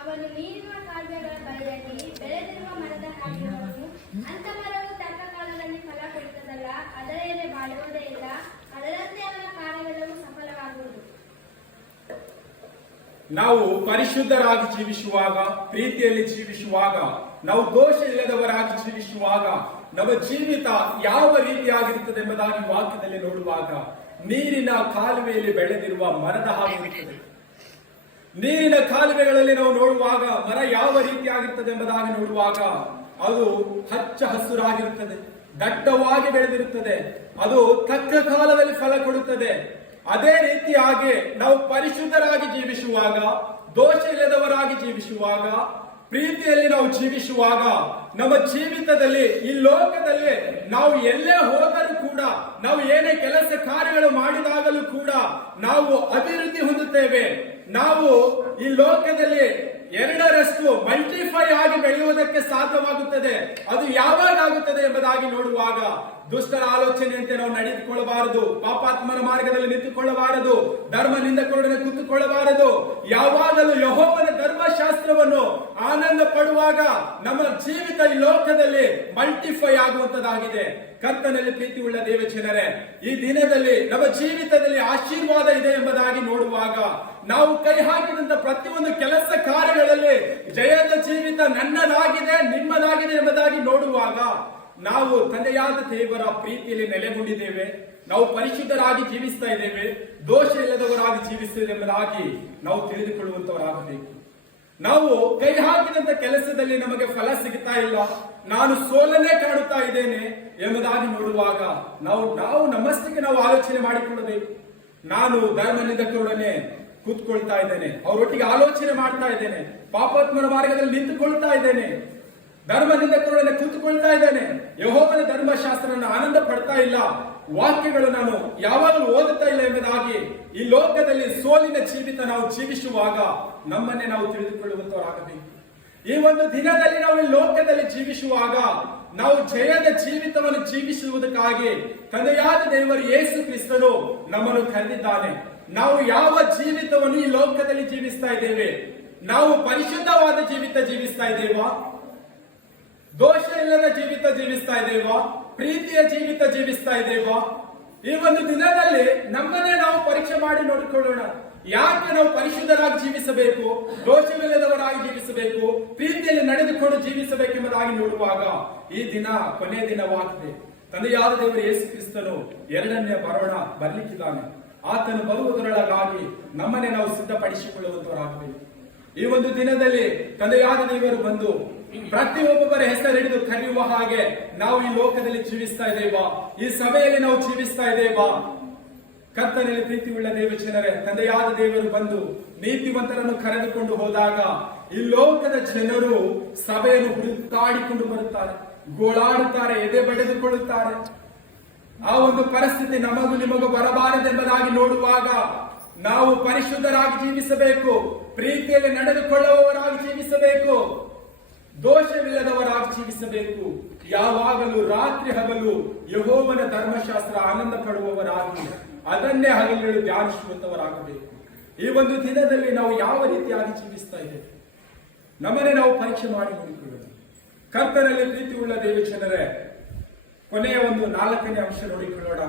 ಅವನು ನೀರಿನ ಕಾಲುವೆಗಳ ಬಳಿಯಲ್ಲಿ ಬೆಳೆದಿರುವ ಮರದ ಹಾಗಿರುವನು. ಅಂಥ ಮರವು ತಕ್ಕ ಕಾಲದಲ್ಲಿ ಫಲ ಕೊಡುತ್ತದಲ್ಲ, ಅದರ ಎಲೆ ಬಾಡುವುದೇ ಇಲ್ಲ, ಅದರಂತೆ ಅವನ ಕಾರ್ಯವೆಲ್ಲವೂ ಸಫಲವಾಗುವುದು. ನಾವು ಪರಿಶುದ್ಧರಾಗಿ ಜೀವಿಸುವಾಗ, ಪ್ರೀತಿಯಲ್ಲಿ ಜೀವಿಸುವಾಗ, ನಾವು ದೋಷ ಇಲ್ಲದವರಾಗಿ ಜೀವಿಸುವಾಗ ನಮ್ಮ ಜೀವಿತ ಯಾವ ರೀತಿಯಾಗಿರುತ್ತದೆ ಎಂಬುದಾಗಿ ವಾಕ್ಯದಲ್ಲಿ ನೋಡುವಾಗ ನೀರಿನ ಕಾಲುವೆಯಲ್ಲಿ ಬೆಳೆದಿರುವ ಮರದ ಹಾಗೆ ಇರುತ್ತದೆ. ನೀರಿನ ಕಾಲುವೆಗಳಲ್ಲಿ ನಾವು ನೋಡುವಾಗ ಮರ ಯಾವ ರೀತಿಯಾಗಿರ್ತದೆ ಎಂಬುದಾಗಿ ನೋಡುವಾಗ ಅದು ಹಚ್ಚ ಹಸುರಾಗಿರುತ್ತದೆ, ದಟ್ಟವಾಗಿ ಬೆಳೆದಿರುತ್ತದೆ, ಅದು ತಕ್ಕ ಕಾಲದಲ್ಲಿ ಫಲ ಕೊಡುತ್ತದೆ. ಅದೇ ರೀತಿಯಾಗಿ ನಾವು ಪರಿಶುದ್ಧರಾಗಿ ಜೀವಿಸುವಾಗ, ದೋಷ ಇಲ್ಲದವರಾಗಿ ಜೀವಿಸುವಾಗ, ಪ್ರೀತಿಯಲ್ಲಿ ನಾವು ಜೀವಿಸುವಾಗ ನಮ್ಮ ಜೀವಿತದಲ್ಲಿ ಈ ಲೋಕದಲ್ಲಿ ನಾವು ಎಲ್ಲೇ ಹೋದರೂ ಕೂಡ, ನಾವು ಏನೇ ಕೆಲಸ ಕಾರ್ಯಗಳು ಮಾಡಿದಾಗಲೂ ಕೂಡ ನಾವು ಅಭಿವೃದ್ಧಿ ಹೊಂದುತ್ತೇವೆ. ನಾವು ಈ ಲೋಕದಲ್ಲಿ 2ರಷ್ಟು ಮಲ್ಟಿಫೈ ಆಗಿ ಬೆಳೆಯುವುದಕ್ಕೆ ಸಾಧ್ಯವಾಗುತ್ತದೆ. ಅದು ಯಾವಾಗ ಆಗುತ್ತದೆ ಎಂಬುದಾಗಿ ನೋಡುವಾಗ ದುಷ್ಟರ ಆಲೋಚನೆಯಂತೆ ನಾವು ನಡೆದುಕೊಳ್ಳಬಾರದು, ಪಾಪಾತ್ಮನ ಮಾರ್ಗದಲ್ಲಿ ನಿಂತುಕೊಳ್ಳಬಾರದು, ಧರ್ಮ ನಿಂದಕರೊಡನೆ ಕೂತುಕೊಳ್ಳಬಾರದು. ಯಾವಾಗಲೂ ಯೆಹೋವನ ಧರ್ಮಶಾಸ್ತ್ರವನ್ನು ಆನಂದ ಪಡುವಾಗ ನಮ್ಮ ಜೀವಿತ ಈ ಲೋಕದಲ್ಲಿ ಮಲ್ಟಿಫೈ ಆಗುವಂತದ್ದಾಗಿದೆ. ಕರ್ತನಲ್ಲಿ ಪ್ರೀತಿ ಉಳ್ಳ ದೇವಜನರೇ, ಈ ದಿನದಲ್ಲಿ ನಮ್ಮ ಜೀವಿತದಲ್ಲಿ ಆಶೀರ್ವಾದ ಇದೆ ಎಂಬುದಾಗಿ ನೋಡುವಾಗ ನಾವು ಕೈ ಹಾಕಿದಂತ ಪ್ರತಿಯೊಂದು ಕೆಲಸ ಕಾರ್ಯಗಳಲ್ಲಿ ಜಯದ ಜೀವಿತ ನನ್ನದಾಗಿದೆ, ನಿಮ್ಮದಾಗಿದೆ ಎಂಬುದಾಗಿ ನೋಡುವಾಗ ನಾವು ತಂದೆಯಾದ ದೇವರ ಪ್ರೀತಿಯಲ್ಲಿ ನೆಲೆಗೊಂಡಿದ್ದೇವೆ, ನಾವು ಪರಿಶುದ್ಧರಾಗಿ ಜೀವಿಸ್ತಾ ಇದ್ದೇವೆ, ದೋಷ ಇಲ್ಲದವರಾಗಿ ಜೀವಿಸ್ತೇವೆ ಎಂಬುದಾಗಿ ನಾವು ತಿಳಿದುಕೊಳ್ಳುವಂತವರಾಗಬೇಕು. ನಾವು ಕೈ ಹಾಕಿದಂತ ಕೆಲಸದಲ್ಲಿ ನಮಗೆ ಫಲ ಸಿಗುತ್ತಾ ಇಲ್ಲ, ನಾನು ಸೋಲನ್ನೇ ಕಾಣುತ್ತಾ ಇದ್ದೇನೆ ಎಂಬುದಾಗಿ ನೋಡುವಾಗ ನಾವು ನಮ್ಮಷ್ಟಕ್ಕೆ ನಾವು ಆಲೋಚನೆ ಮಾಡಿಕೊಳ್ಳಬೇಕು. ನಾನು ಧರ್ಮ ನಿಂದಕರೊಡನೆ ಕೂತ್ಕೊಳ್ತಾ ಇದ್ದೇನೆ, ಅವರೊಟ್ಟಿಗೆ ಆಲೋಚನೆ ಮಾಡ್ತಾ ಇದ್ದೇನೆ, ಪಾಪಾತ್ಮನ ಮಾರ್ಗದಲ್ಲಿ ನಿಂತುಕೊಳ್ತಾ ಇದ್ದೇನೆ, ಧರ್ಮ ನಿಂದಕರೊಡನೆ ಕೂತ್ಕೊಳ್ತಾ ಇದ್ದೇನೆ, ಯೆಹೋವನ ಧರ್ಮಶಾಸ್ತ್ರವನ್ನು ಆನಂದ ಪಡ್ತಾ ಇಲ್ಲ, ವಾಕ್ಯಗಳು ನಾನು ಯಾವಾಗಲೂ ಓದುತ್ತಾ ಇಲ್ಲ ಎಂಬುದಾಗಿ ಈ ಲೋಕದಲ್ಲಿ ಸೋಲಿನ ಜೀವಿತ ನಾವು ಜೀವಿಸುವಾಗ ನಮ್ಮನ್ನೇ ನಾವು ತಿಳಿದುಕೊಳ್ಳುವಂತವರಾಗಬೇಕು. ಈ ಒಂದು ದಿನದಲ್ಲಿ ನಾವು ಈ ಲೋಕದಲ್ಲಿ ಜೀವಿಸುವಾಗ ನಾವು ಜಯದ ಜೀವಿತವನ್ನು ಜೀವಿಸುವುದಕ್ಕಾಗಿ ತಂದೆಯಾದ ದೇವರು ಯೇಸು ಕ್ರಿಸ್ತನು ನಮ್ಮನ್ನು ಕರೆದಿದ್ದಾನೆ. ನಾವು ಯಾವ ಜೀವಿತವನ್ನು ಈ ಲೋಕದಲ್ಲಿ ಜೀವಿಸ್ತಾ ಇದ್ದೇವೆ? ನಾವು ಪರಿಶುದ್ಧವಾದ ಜೀವಿತ ಜೀವಿಸ್ತಾ ಇದ್ದೇವಾ? ದೋಷ ಇಲ್ಲದ ಜೀವಿತ ಜೀವಿಸ್ತಾ ಇದ್ದೇವಾ? ಪ್ರೀತಿಯ ಜೀವಿತ ಜೀವಿಸ್ತಾ ಇದ್ದೇವಾ? ಈ ಒಂದು ದಿನದಲ್ಲಿ ನಮ್ಮನ್ನೇ ನಾವು ಪರೀಕ್ಷೆ ಮಾಡಿ ನೋಡಿಕೊಳ್ಳೋಣ. ಯಾಕೆ ನಾವು ಪರಿಶುದ್ಧರಾಗಿ ಜೀವಿಸಬೇಕು, ದೋಷವಿಲ್ಲದವರಾಗಿ ಜೀವಿಸಬೇಕು, ಪ್ರೀತಿಯಲ್ಲಿ ನಡೆದುಕೊಂಡು ಜೀವಿಸಬೇಕೆಂಬುದಾಗಿ ನೋಡುವಾಗ ಈ ದಿನ ಕೊನೆಯ ದಿನವಾಗಿದೆ. ತಂದೆಯಾದ ದೇವರು ಯೇಸು ಕ್ರಿಸ್ತನು 2ನೇ ಬರೋಣ ಬರ್ಲಿಕ್ಕಿದ್ದಾನೆ. ಆತನು ಬರುವುದರೊಳಗಾಗಿ ನಮ್ಮನ್ನೇ ನಾವು ಸಿದ್ಧಪಡಿಸಿಕೊಳ್ಳುವಂತವರಾಗಬೇಕು. ಈ ಒಂದು ದಿನದಲ್ಲಿ ತಂದೆಯಾದ ದೇವರು ಬಂದು ಪ್ರತಿಯೊಬ್ಬೊಬ್ಬರ ಹೆಸರು ಹಿಡಿದು ಕರೆಯುವ ಹಾಗೆ ನಾವು ಈ ಲೋಕದಲ್ಲಿ ಜೀವಿಸ್ತಾ ಇದ್ದೇವಾ? ಈ ಸಭೆಯಲ್ಲಿ ನಾವು ಜೀವಿಸ್ತಾ ಇದ್ದೇವಾ? ಕರ್ತನಲ್ಲಿ ಪ್ರೀತಿ ಉಳ್ಳ ದೇವಜನರೇ, ತಂದೆಯಾದ ದೇವರು ಬಂದು ನೀತಿವಂತರನ್ನು ಕರೆದುಕೊಂಡು ಹೋದಾಗ ಈ ಲೋಕದ ಜನರು ಸಭೆಯನ್ನು ಹುಡುಕಾಡಿಕೊಂಡು ಬರುತ್ತಾರೆ, ಗೋಳಾಡುತ್ತಾರೆ, ಎದೆ ಬಡಿದುಕೊಳ್ಳುತ್ತಾರೆ. ಆ ಒಂದು ಪರಿಸ್ಥಿತಿ ನಮಗೂ ನಿಮಗೂ ಬರಬಾರದೆಂಬುದಾಗಿ ನೋಡುವಾಗ ನಾವು ಪರಿಶುದ್ಧರಾಗಿ ಜೀವಿಸಬೇಕು, ಪ್ರೀತಿಯಲ್ಲಿ ನಡೆದುಕೊಳ್ಳುವವರಾಗಿ ಜೀವಿಸಬೇಕು, ದೋಷವಿಲ್ಲದವರಾಗಿ ಜೀವಿಸಬೇಕು. ಯಾವಾಗಲೂ ರಾತ್ರಿ ಹಗಲು ಯೆಹೋವನ ಧರ್ಮಶಾಸ್ತ್ರ ಆನಂದ ಪಡುವವರಾಗಿ ಅದನ್ನೇ ಹಗಲು ಧ್ಯಾನಿಸುವಂತವರಾಗಬೇಕು. ಈ ಒಂದು ದಿನದಲ್ಲಿ ನಾವು ಯಾವ ರೀತಿಯಾಗಿ ಜೀವಿಸ್ತಾ ಇದ್ದೇವೆ, ನಮ್ಮನ್ನೇ ನಾವು ಪರೀಕ್ಷೆ ಮಾಡಿ ನೋಡಿಕೊಳ್ಳೋಣ. ಕರ್ತನಲ್ಲಿ ಪ್ರೀತಿ ಉಳ್ಳ ದೇವಜನರೇ, ಕೊನೆಯ ಒಂದು 4ನೇ ಅಂಶ ನೋಡಿಕೊಳ್ಳೋಣ.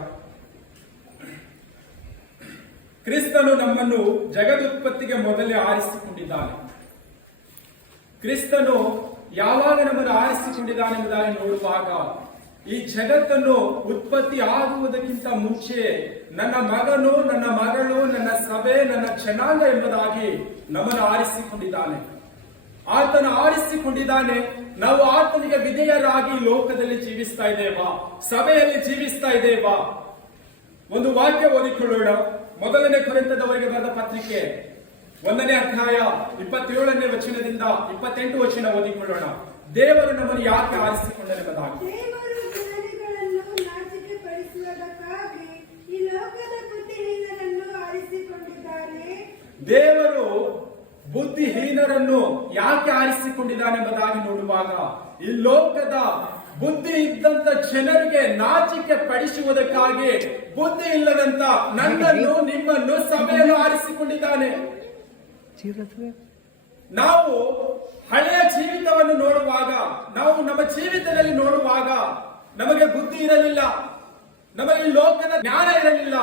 ಕ್ರಿಸ್ತನು ನಮ್ಮನ್ನು ಜಗದುತ್ಪತ್ತಿಗೆ ಮೊದಲೇ ಆರಿಸಿಕೊಂಡಿದ್ದಾನೆ. ಕ್ರಿಸ್ತನು ಯಾವಾಗ ನಮ್ಮನ್ನು ಆರಿಸಿಕೊಂಡಿದ್ದಾನೆ ಎಂಬುದಾಗಿ ನೋಡುವಾಗ, ಈ ಜಗತ್ತನ್ನು ಉತ್ಪತ್ತಿ ಆಗುವುದಕ್ಕಿಂತ ಮುಂಚೆ ನನ್ನ ಮಗನು, ನನ್ನ ಮಗಳು, ನನ್ನ ಸಭೆ, ನನ್ನ ಜನಾಂಗ ಎಂಬುದಾಗಿ ನಮ್ಮನ್ನು ಆರಿಸಿಕೊಂಡಿದ್ದಾನೆ. ಆತನ ಆರಿಸಿಕೊಂಡಿದ್ದಾನೆ. ನಾವು ಆತನಿಗೆ ವಿಧೇಯರಾಗಿ ಲೋಕದಲ್ಲಿ ಜೀವಿಸ್ತಾ ಇದ್ದೇವಾ, ಸಭೆಯಲ್ಲಿ ಜೀವಿಸ್ತಾ ಇದ್ದೇವಾ? ಒಂದು ವಾಕ್ಯ ಓದಿಕೊಳ್ಳೋಣ. 1 ಕೊರಿಂಥದವರಿಗೆ ಬರೆದ ಪತ್ರಿಕೆ 1ನೇ ಅಧ್ಯಾಯ 27ನೇ ವಚನದಿಂದ 28 ವಚನ ಓದಿಕೊಳ್ಳೋಣ. ದೇವರು ನಮ್ಮನ್ನು ಯಾಕೆ ಆರಿಸಿಕೊಂಡನೆಂಬುದಾಗಿ. ದೇವರು ಜ್ಞಾನಿಗಳನ್ನು ನಾಚಿಕೆಪಡಿಸುವುದಕ್ಕಾಗಿ ಈ ಲೋಕದ ಬುದ್ಧಿಹೀನರನ್ನು ಆರಿಸಿಕೊಂಡಿದ್ದಾನೆ. ದೇವರು ಬುದ್ಧಿಹೀನರನ್ನು ಯಾಕೆ ಆರಿಸಿಕೊಂಡಿದ್ದಾನೆಂಬುದಾಗಿ ನೋಡುವಾಗ, ಈ ಲೋಕದ ಬುದ್ಧಿ ಇದ್ದಂತ ಜನರಿಗೆ ನಾಚಿಕೆ ಪಡಿಸುವುದಕ್ಕಾಗಿ ಬುದ್ಧಿ ಇಲ್ಲದಂತ ನನ್ನನ್ನು, ನಿಮ್ಮನ್ನು, ಸಭೆಯನ್ನು ಆರಿಸಿಕೊಂಡಿದ್ದಾನೆ. ನಾವು ಹಳೆಯ ಜೀವಿತವನ್ನು ನೋಡುವಾಗ, ನಾವು ನಮ್ಮ ಜೀವಿತದಲ್ಲಿ ನೋಡುವಾಗ ನಮಗೆ ಬುದ್ಧಿ ಇರಲಿಲ್ಲ, ನಮಗೆ ಈ ಲೋಕದ ಜ್ಞಾನ ಇರಲಿಲ್ಲ.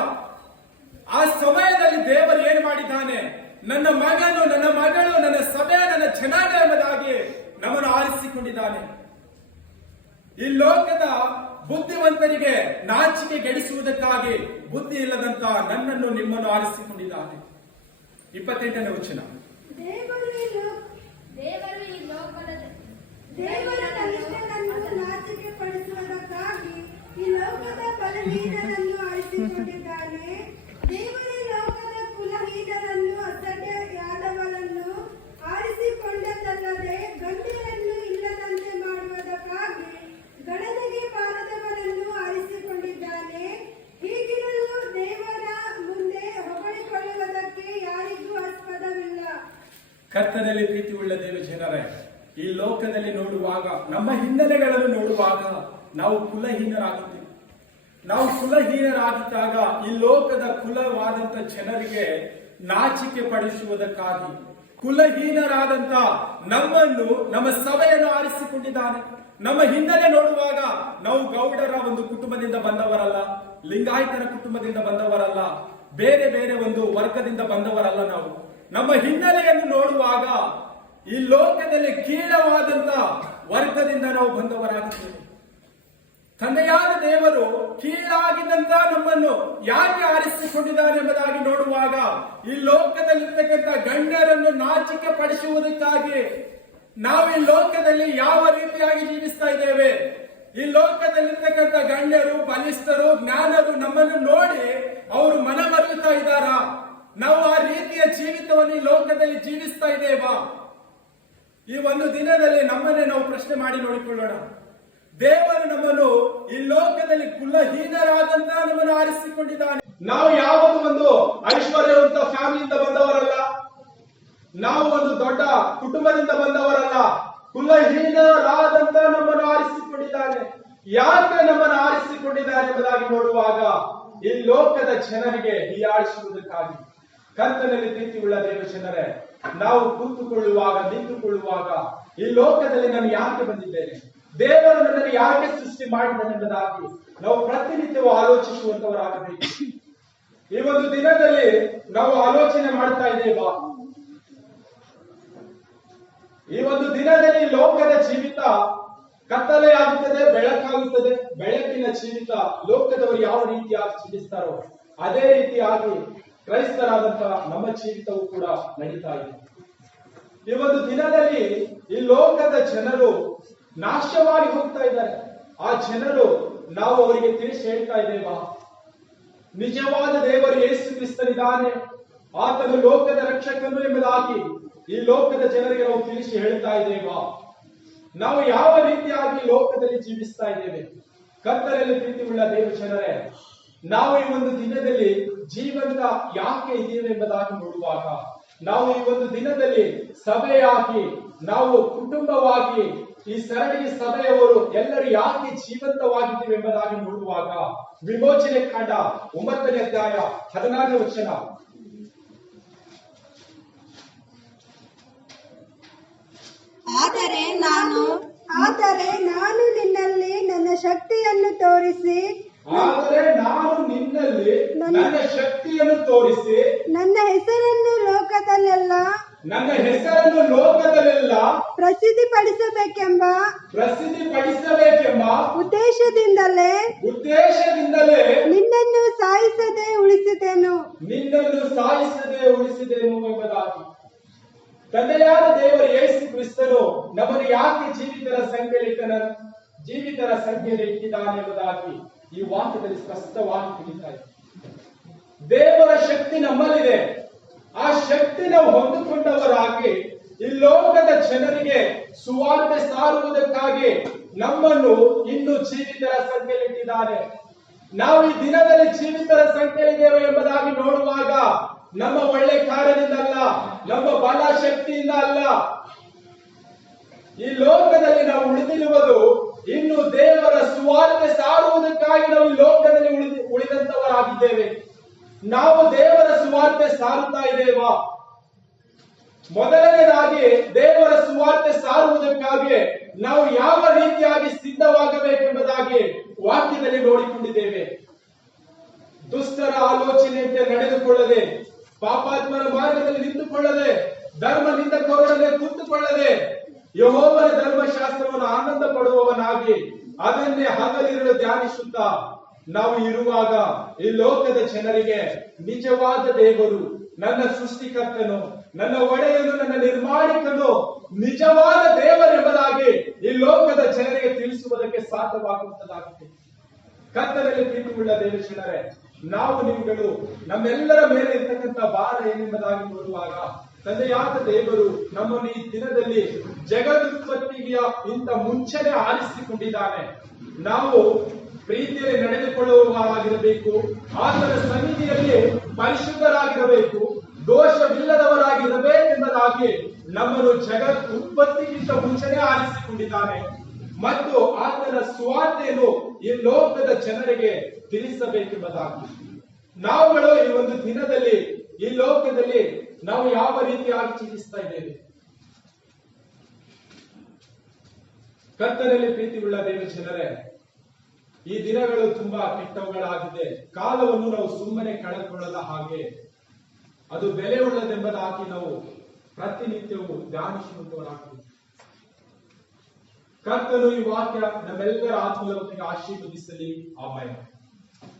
ಆ ಸಮಯದಲ್ಲಿ ದೇವರು ಏನು ಮಾಡಿದ್ದಾನೆ? ನನ್ನ ಮಗನು, ನನ್ನ ಮಗಳು, ನನ್ನ ಸಭೆ, ನನ್ನ ಜನಾಂಗ ಎಂಬುದಾಗಿ ನಮ್ಮನ್ನು ಆರಿಸಿಕೊಂಡಿದ್ದಾನೆ. ಈ ಲೋಕದ ಬುದ್ಧಿವಂತರಿಗೆ ನಾಚಿಕೆ ಗೆಡಿಸುವುದಕ್ಕಾಗಿ ಬುದ್ಧಿ ಇಲ್ಲದಂತ ನನ್ನನ್ನು, ನಿಮ್ಮನ್ನು ಆರಿಸಿಕೊಂಡಿದ್ದಾನೆ. 28ನೇ ವಚನ. ದೇವರು ಈ ಲೋಕದ ದೇವರ ಕನಿಷ್ಠನನ್ನು ನಾಚಿಕೆಪಡಿಸುವುದಕ್ಕಾಗಿ ಈ ಲೋಕದ ಬಲಹೀನರನ್ನು ಆರಿಸಿಕೊಂಡಿದ್ದಾನೆ. ದೇವರ ಲೋಕದ ಕುಲಹೀನರನ್ನು, ಅಸಡ್ಡೆಯಾದವರನ್ನು ಆರಿಸಿಕೊಂಡದ್ದಲ್ಲದೆ ಗಂಡಿಯರನ್ನು ಇಲ್ಲದಂತೆ ಮಾಡುವುದಕ್ಕಾಗಿ ಗಣನೆಗೆ ಬಾರದವರನ್ನು ಆರಿಸಿಕೊಂಡಿದ್ದಾನೆ. ಹೀಗಿರಲು ದೇವರ ಮುಂದೆ ಹೊಗಳಿಕೊಳ್ಳುವುದಕ್ಕೆ ಯಾರಿಗೂ ಆಸ್ಪದವಿಲ್ಲ. ಕರ್ತನಲ್ಲಿ ಪ್ರೀತಿ ಉಳ್ಳ ದೇವ ಜನರೇ, ಈ ಲೋಕದಲ್ಲಿ ನೋಡುವಾಗ, ನಮ್ಮ ಹಿನ್ನೆಲೆಗಳನ್ನು ನೋಡುವಾಗ ನಾವು ಕುಲಹೀನರಾಗುತ್ತೇವೆ. ನಾವು ಕುಲಹೀನರಾಗಿದ್ದಾಗ ಈ ಲೋಕದ ಕುಲವಾದಂತ ಜನರಿಗೆ ನಾಚಿಕೆ ಪಡಿಸುವುದಕ್ಕಾಗಿ ಕುಲಹೀನರಾದಂತ ನಮ್ಮನ್ನು, ನಮ್ಮ ಸಭೆಯನ್ನು ಆರಿಸಿಕೊಂಡಿದ್ದಾನೆ. ನಮ್ಮ ಹಿನ್ನೆಲೆ ನೋಡುವಾಗ ನಾವು ಗೌಡರ ಒಂದು ಕುಟುಂಬದಿಂದ ಬಂದವರಲ್ಲ, ಲಿಂಗಾಯತರ ಕುಟುಂಬದಿಂದ ಬಂದವರಲ್ಲ, ಬೇರೆ ಬೇರೆ ಒಂದು ವರ್ಗದಿಂದ ಬಂದವರಲ್ಲ. ನಾವು ನಮ್ಮ ಹಿನ್ನೆಲೆಯನ್ನು ನೋಡುವಾಗ ಈ ಲೋಕದಲ್ಲಿ ಕೀಳವಾದಂತ ವರ್ಗದಿಂದ ನಾವು ಬಂದವರಾಗುತ್ತೇವೆ. ತಂದೆಯಾದ ದೇವರು ಕೀಳಾಗಿದ್ದಂತ ನಮ್ಮನ್ನು ಯಾಕೆ ಆರಿಸಿಕೊಂಡಿದ್ದಾರೆ ಎಂಬುದಾಗಿ ನೋಡುವಾಗ, ಈ ಲೋಕದಲ್ಲಿರ್ತಕ್ಕಂಥ ಗಣ್ಯರನ್ನು ನಾಚಿಕೆ ಪಡಿಸುವುದಕ್ಕಾಗಿ ನಾವು ಈ ಲೋಕದಲ್ಲಿ ಯಾವ ರೀತಿಯಾಗಿ ಜೀವಿಸ್ತಾ ಇದ್ದೇವೆ. ಈ ಲೋಕದಲ್ಲಿರ್ತಕ್ಕಂಥ ಗಣ್ಯರು, ಬಲಿಷ್ಠರು, ಜ್ಞಾನರು ನಮ್ಮನ್ನು ನೋಡಿ ಅವರು ಮನಮರುಗುತ್ತಾ ಇದ್ದಾರಾ? ನಾವು ಆ ರೀತಿಯ ಜೀವಿತವನ್ನು ಈ ಲೋಕದಲ್ಲಿ ಜೀವಿಸ್ತಾ ಇದ್ದೇವಾ? ಈ ಒಂದು ದಿನದಲ್ಲಿ ನಮ್ಮನ್ನೇ ನಾವು ಪ್ರಶ್ನೆ ಮಾಡಿ ನೋಡಿಕೊಳ್ಳೋಣ. ದೇವರು ನಮ್ಮನ್ನು ಈ ಲೋಕದಲ್ಲಿ ಕುಲಹೀನರಾದಂತ ನಮ್ಮನ್ನು ಆರಿಸಿಕೊಂಡಿದ್ದಾನೆ. ನಾವು ಯಾವುದು ಒಂದು ಐಶ್ವರ್ಯವಂತ ಫ್ಯಾಮಿಲಿಯಿಂದ ಬಂದವರಲ್ಲ, ನಾವು ಒಂದು ದೊಡ್ಡ ಕುಟುಂಬದಿಂದ ಬಂದವರಲ್ಲ. ಕುಲಹೀನರಾದಂತ ನಮ್ಮನ್ನು ಆರಿಸಿಕೊಂಡಿದ್ದಾನೆ. ಯಾಕೆ ನಮ್ಮನ್ನು ಆರಿಸಿಕೊಂಡಿದ್ದಾನೆ ಎಂಬುದಾಗಿ ನೋಡುವಾಗ, ಈ ಲೋಕದ ಜನರಿಗೆ ಹೀಯಾಳಿಸುವುದಕ್ಕಾಗಿ. ಕರ್ತನಲ್ಲಿ ಪ್ರೀತಿ ಉಳ್ಳ ದೇವ ಜನರೇ, ನಾವು ಕೂತುಕೊಳ್ಳುವಾಗ, ನಿಂತುಕೊಳ್ಳುವಾಗ ಈ ಲೋಕದಲ್ಲಿ ನಾನು ಯಾಕೆ ಬಂದಿದ್ದೇನೆ, ದೇವರು ನನ್ನನ್ನು ಯಾಕೆ ಸೃಷ್ಟಿ ಮಾಡಿದ್ದಾನೆ ಎಂಬುದಾಗಿ ನಾವು ಪ್ರತಿನಿತ್ಯವೂ ಆಲೋಚಿಸುವಂತವರಾಗಬೇಕು. ಈ ಒಂದು ದಿನದಲ್ಲಿ ನಾವು ಆಲೋಚನೆ ಮಾಡ್ತಾ ಇದ್ದೇವಾ? ಈ ಒಂದು ದಿನದಲ್ಲಿ ಲೋಕದ ಜೀವಿತ ಕತ್ತಲೆ ಆಗುತ್ತದೆ, ಬೆಳಕಾಗುತ್ತದೆ. ಬೆಳಕಿನ ಜೀವಿತ ಲೋಕದವರು ಯಾವ ರೀತಿಯಾಗಿ ಜೀವಿಸ್ತಾರೋ ಅದೇ ರೀತಿಯಾಗಿ ಕ್ರೈಸ್ತರಾದಂತಹ ನಮ್ಮ ಜೀವಿತವೂ ಕೂಡ ನಡೀತಾ ಇದೆ. ಈ ಒಂದು ದಿನದಲ್ಲಿ ಈ ಲೋಕದ ಜನರು ನಾಶವಾಗಿ ಹೋಗ್ತಾ ಇದ್ದಾರೆ. ಆ ಜನರು, ನಾವು ಅವರಿಗೆ ತಿಳಿಸಿ ಹೇಳ್ತಾ ಇದ್ದೇವಾ? ನಿಜವಾದ ದೇವರು ಯೇಸು ಕ್ರಿಸ್ತನಿದ್ದಾನೆ, ಆತನು ಲೋಕದ ರಕ್ಷಕನು ಎಂಬುದಾಗಿ ಈ ಲೋಕದ ಜನರಿಗೆ ನಾವು ತಿಳಿಸಿ ಹೇಳ್ತಾ ಇದ್ದೇವಾ? ನಾವು ಯಾವ ರೀತಿಯಾಗಿ ಲೋಕದಲ್ಲಿ ಜೀವಿಸ್ತಾ ಇದ್ದೇವೆ? ಕರ್ತನಲ್ಲಿ ಪ್ರೀತಿ ಉಳ್ಳ ದೇವ ಜನರೇ, ನಾವು ಈ ಒಂದು ದಿನದಲ್ಲಿ ಜೀವಂತ ಯಾಕೆ ಇದ್ದೇವೆ ಎಂಬುದಾಗಿ ನೋಡುವಾಗ, ನಾವು ಈ ಒಂದು ದಿನದಲ್ಲಿ ಸಭೆಯಾಗಿ, ನಾವು ಕುಟುಂಬವಾಗಿ, ಈ ಸರಣಿ ಸಭೆಯವರು ಎಲ್ಲರೂ ಯಾಕೆ ಜೀವಂತವಾಗಿದ್ದೀವಿ ಎಂಬುದಾಗಿ ನೋಡುವಾಗ, ವಿಮೋಚನೆ ಕಾಂಡ 9ನೇ ಅಧ್ಯಾಯ 16ನೇ ವಚನ. ಆದರೆ ನಾನು ಆದರೆ ನಾನು ನಿನ್ನಲ್ಲಿ ನನ್ನ ಶಕ್ತಿಯನ್ನು ತೋರಿಸಿ ಆದರೆ ನಾನು ನಿನ್ನಲ್ಲಿ ನನ್ನ ಶಕ್ತಿಯನ್ನು ತೋರಿಸಿ ನನ್ನ ಹೆಸರನ್ನು ಲೋಕದಲ್ಲೆಲ್ಲ ನನ್ನ ಹೆಸರನ್ನು ಲೋಕದಲ್ಲೆಲ್ಲ ಪ್ರಸಿದ್ಧಿಪಡಿಸಬೇಕೆಂಬ ಪ್ರಸಿದ್ಧಿಪಡಿಸಬೇಕೆಂಬ ಉದ್ದೇಶದಿಂದಲೇ ಉದ್ದೇಶದಿಂದಲೇ ನಿನ್ನನ್ನು ಸಾಯಿಸದೆ ಉಳಿಸಿದೆನು. ನಿನ್ನನ್ನು ಸಾಯಿಸದೆ ಉಳಿಸಿದೆನು ಎಂಬುದಾಗಿ ತಂದೆಯಾದ ದೇವರ ಯೇಸು ಕ್ರಿಸ್ತನು ನಮಗೆ ಯಾಕೆ ಜೀವಿತರ ಸಂಖ್ಯೆಯಲ್ಲಿ ಇಟ್ಟಿದ್ದಾನೆ ಎಂಬುದಾಗಿ ಈ ವಾಕ್ಯದಲ್ಲಿ ಸ್ಪಷ್ಟವಾಗಿ ತಿಳಿತಾ ಇದೆ. ದೇವರ ಶಕ್ತಿ ನಮ್ಮಲ್ಲಿದೆ. ಆ ಶಕ್ತಿ ನಾವು ಹೊಂದಿಕೊಂಡವರಾಗಿ ಈ ಲೋಕದ ಜನರಿಗೆ ಸುವಾರ್ತೆ ಸಾರುವುದಕ್ಕಾಗಿ ನಮ್ಮನ್ನು ಇನ್ನು ಜೀವಿತರ ಸಂಖ್ಯೆಯಲ್ಲಿ ಇಟ್ಟಿದ್ದಾನೆ. ನಾವು ಈ ದಿನದಲ್ಲಿ ಜೀವಿತರ ಸಂಖ್ಯೆಯಲ್ಲಿದ್ದೇವೆ ಎಂಬುದಾಗಿ ನೋಡುವಾಗ ನಮ್ಮ ಒಳ್ಳೆ ಕಾರ್ಯದಿಂದ ಅಲ್ಲ, ನಮ್ಮ ಬಲ ಶಕ್ತಿಯಿಂದ ಅಲ್ಲ. ಈ ಲೋಕದಲ್ಲಿ ನಾವು ಉಳಿದಿರುವುದು ಇನ್ನು ದೇವರ ಸುವಾರ್ತೆ ಸಾರುವುದಕ್ಕಾಗಿ ನಾವು ಈ ಲೋಕದಲ್ಲಿ ಉಳಿದಂತವರಾಗಿದ್ದೇವೆ. ನಾವು ದೇವರ ಸುವಾರ್ತೆ ಸಾರುತ್ತಾ ಇದ್ದೇವಾ? ಮೊದಲನೇದಾಗಿ ದೇವರ ಸುವಾರ್ತೆ ಸಾರುವುದಕ್ಕಾಗಿ ನಾವು ಯಾವ ರೀತಿಯಾಗಿ ಸಿದ್ಧವಾಗಬೇಕೆಂಬುದಾಗಿ ವಾಕ್ಯದಲ್ಲಿ ನೋಡಿಕೊಂಡಿದ್ದೇವೆ. ದುಷ್ಟರ ಆಲೋಚನೆಯಂತೆ ನಡೆದುಕೊಳ್ಳದೆ, ಪಾಪಾತ್ಮರ ಮಾರ್ಗದಲ್ಲಿ ನಿಂತುಕೊಳ್ಳದೆ, ಧರ್ಮ ನಿಂದಕರೊಡನೆ ಕೂತುಕೊಳ್ಳದೆ, ಯೆಹೋವನ ಧರ್ಮಶಾಸ್ತ್ರವನ್ನು ಆನಂದ ಪಡುವವನಾಗಿ ಅದನ್ನೇ ಹಗಲಿರುಳು ಧ್ಯಾನಿಸುತ್ತಾ ನಾವು ಇರುವಾಗ ಈ ಲೋಕದ ಜನರಿಗೆ ನಿಜವಾದ ದೇವರು, ನನ್ನ ಸೃಷ್ಟಿಕರ್ತನು, ನನ್ನ ಒಡೆಯನು, ನನ್ನ ನಿರ್ಮಾಣಿಕನು ನಿಜವಾದ ದೇವರೆಂಬುದಾಗಿ ಈ ಲೋಕದ ಜನರಿಗೆ ತಿಳಿಸುವುದಕ್ಕೆ ಸಾಧ್ಯವಾಗುವಂತದಾಗಿದೆ. ಕರ್ತನಲ್ಲಿ ಪ್ರೀತಿಯುಳ್ಳ ದೇವಜನರೇ, ನಾವು ನಿಮ್ಗಳು ನಮ್ಮೆಲ್ಲರ ಮೇಲೆ ಇರ್ತಕ್ಕಂಥ ಭಾರ ಏನೆಂಬುದಾಗಿ ನೋಡುವಾಗ ತಂದೆಯಾದ ದೇವರು ನಮ್ಮನ್ನು ಈ ದಿನದಲ್ಲಿ ಜಗದುತ್ಪತ್ತಿಯ ಇಂತ ಮುಂಚೆನೆ ಆರಿಸಿಕೊಂಡಿದ್ದಾನೆ. ನಾವು ಪ್ರೀತಿಯಲ್ಲಿ ನಡೆದುಕೊಳ್ಳುವವರಾಗಿರಬೇಕು, ಆತನ ಸನ್ನಿಧಿಯಲ್ಲಿ ಪರಿಶುದ್ಧರಾಗಿರಬೇಕು, ದೋಷವಿಲ್ಲದವರಾಗಿರಬೇಕೆಂಬುದಾಗಿ ನಮ್ಮನ್ನು ಜಗತ್ ಉತ್ಪತ್ತಿಗಿಂತ ಮುಂಚೆನೆ ಆರಿಸಿಕೊಂಡಿದ್ದಾನೆ. ಮತ್ತು ಆತನ ಸುವಾರ್ತೆಯನ್ನು ಈ ಲೋಕದ ಜನರಿಗೆ ತಿಳಿಸಬೇಕೆಂಬುದಾಗಿ ನಾವುಗಳು ಈ ಒಂದು ದಿನದಲ್ಲಿ ಈ ಲೋಕದಲ್ಲಿ ನಾವು ಯಾವ ರೀತಿಯಾಗಿ ಚಿಂತಿಸ್ತಾ ಇದ್ದೇವೆ? ಕರ್ತನಲ್ಲಿ ಪ್ರೀತಿಯುಳ್ಳ ದೇವ ಜನರೇ, ಈ ದಿನಗಳು ತುಂಬಾ ಕೆಟ್ಟವುಗಳಾಗಿದೆ. ಕಾಲವನ್ನು ನಾವು ಸುಮ್ಮನೆ ಕಳೆದುಕೊಳ್ಳದ ಹಾಗೆ ಅದು ಬೆಲೆ ಉಳ್ಳದೆಂಬುದಾಗಿ ನಾವು ಪ್ರತಿನಿತ್ಯವೂ ಧ್ಯಾನಿಸುವಂತವರಾಗಬೇಕು. ಕರ್ತನು ಈ ವಾಕ್ಯ ನಮ್ಮೆಲ್ಲರ ಆತ್ಮಲೋಕಕ್ಕೆ ಆಶೀರ್ವದಿಸಲಿ. ಆಮೆನ್.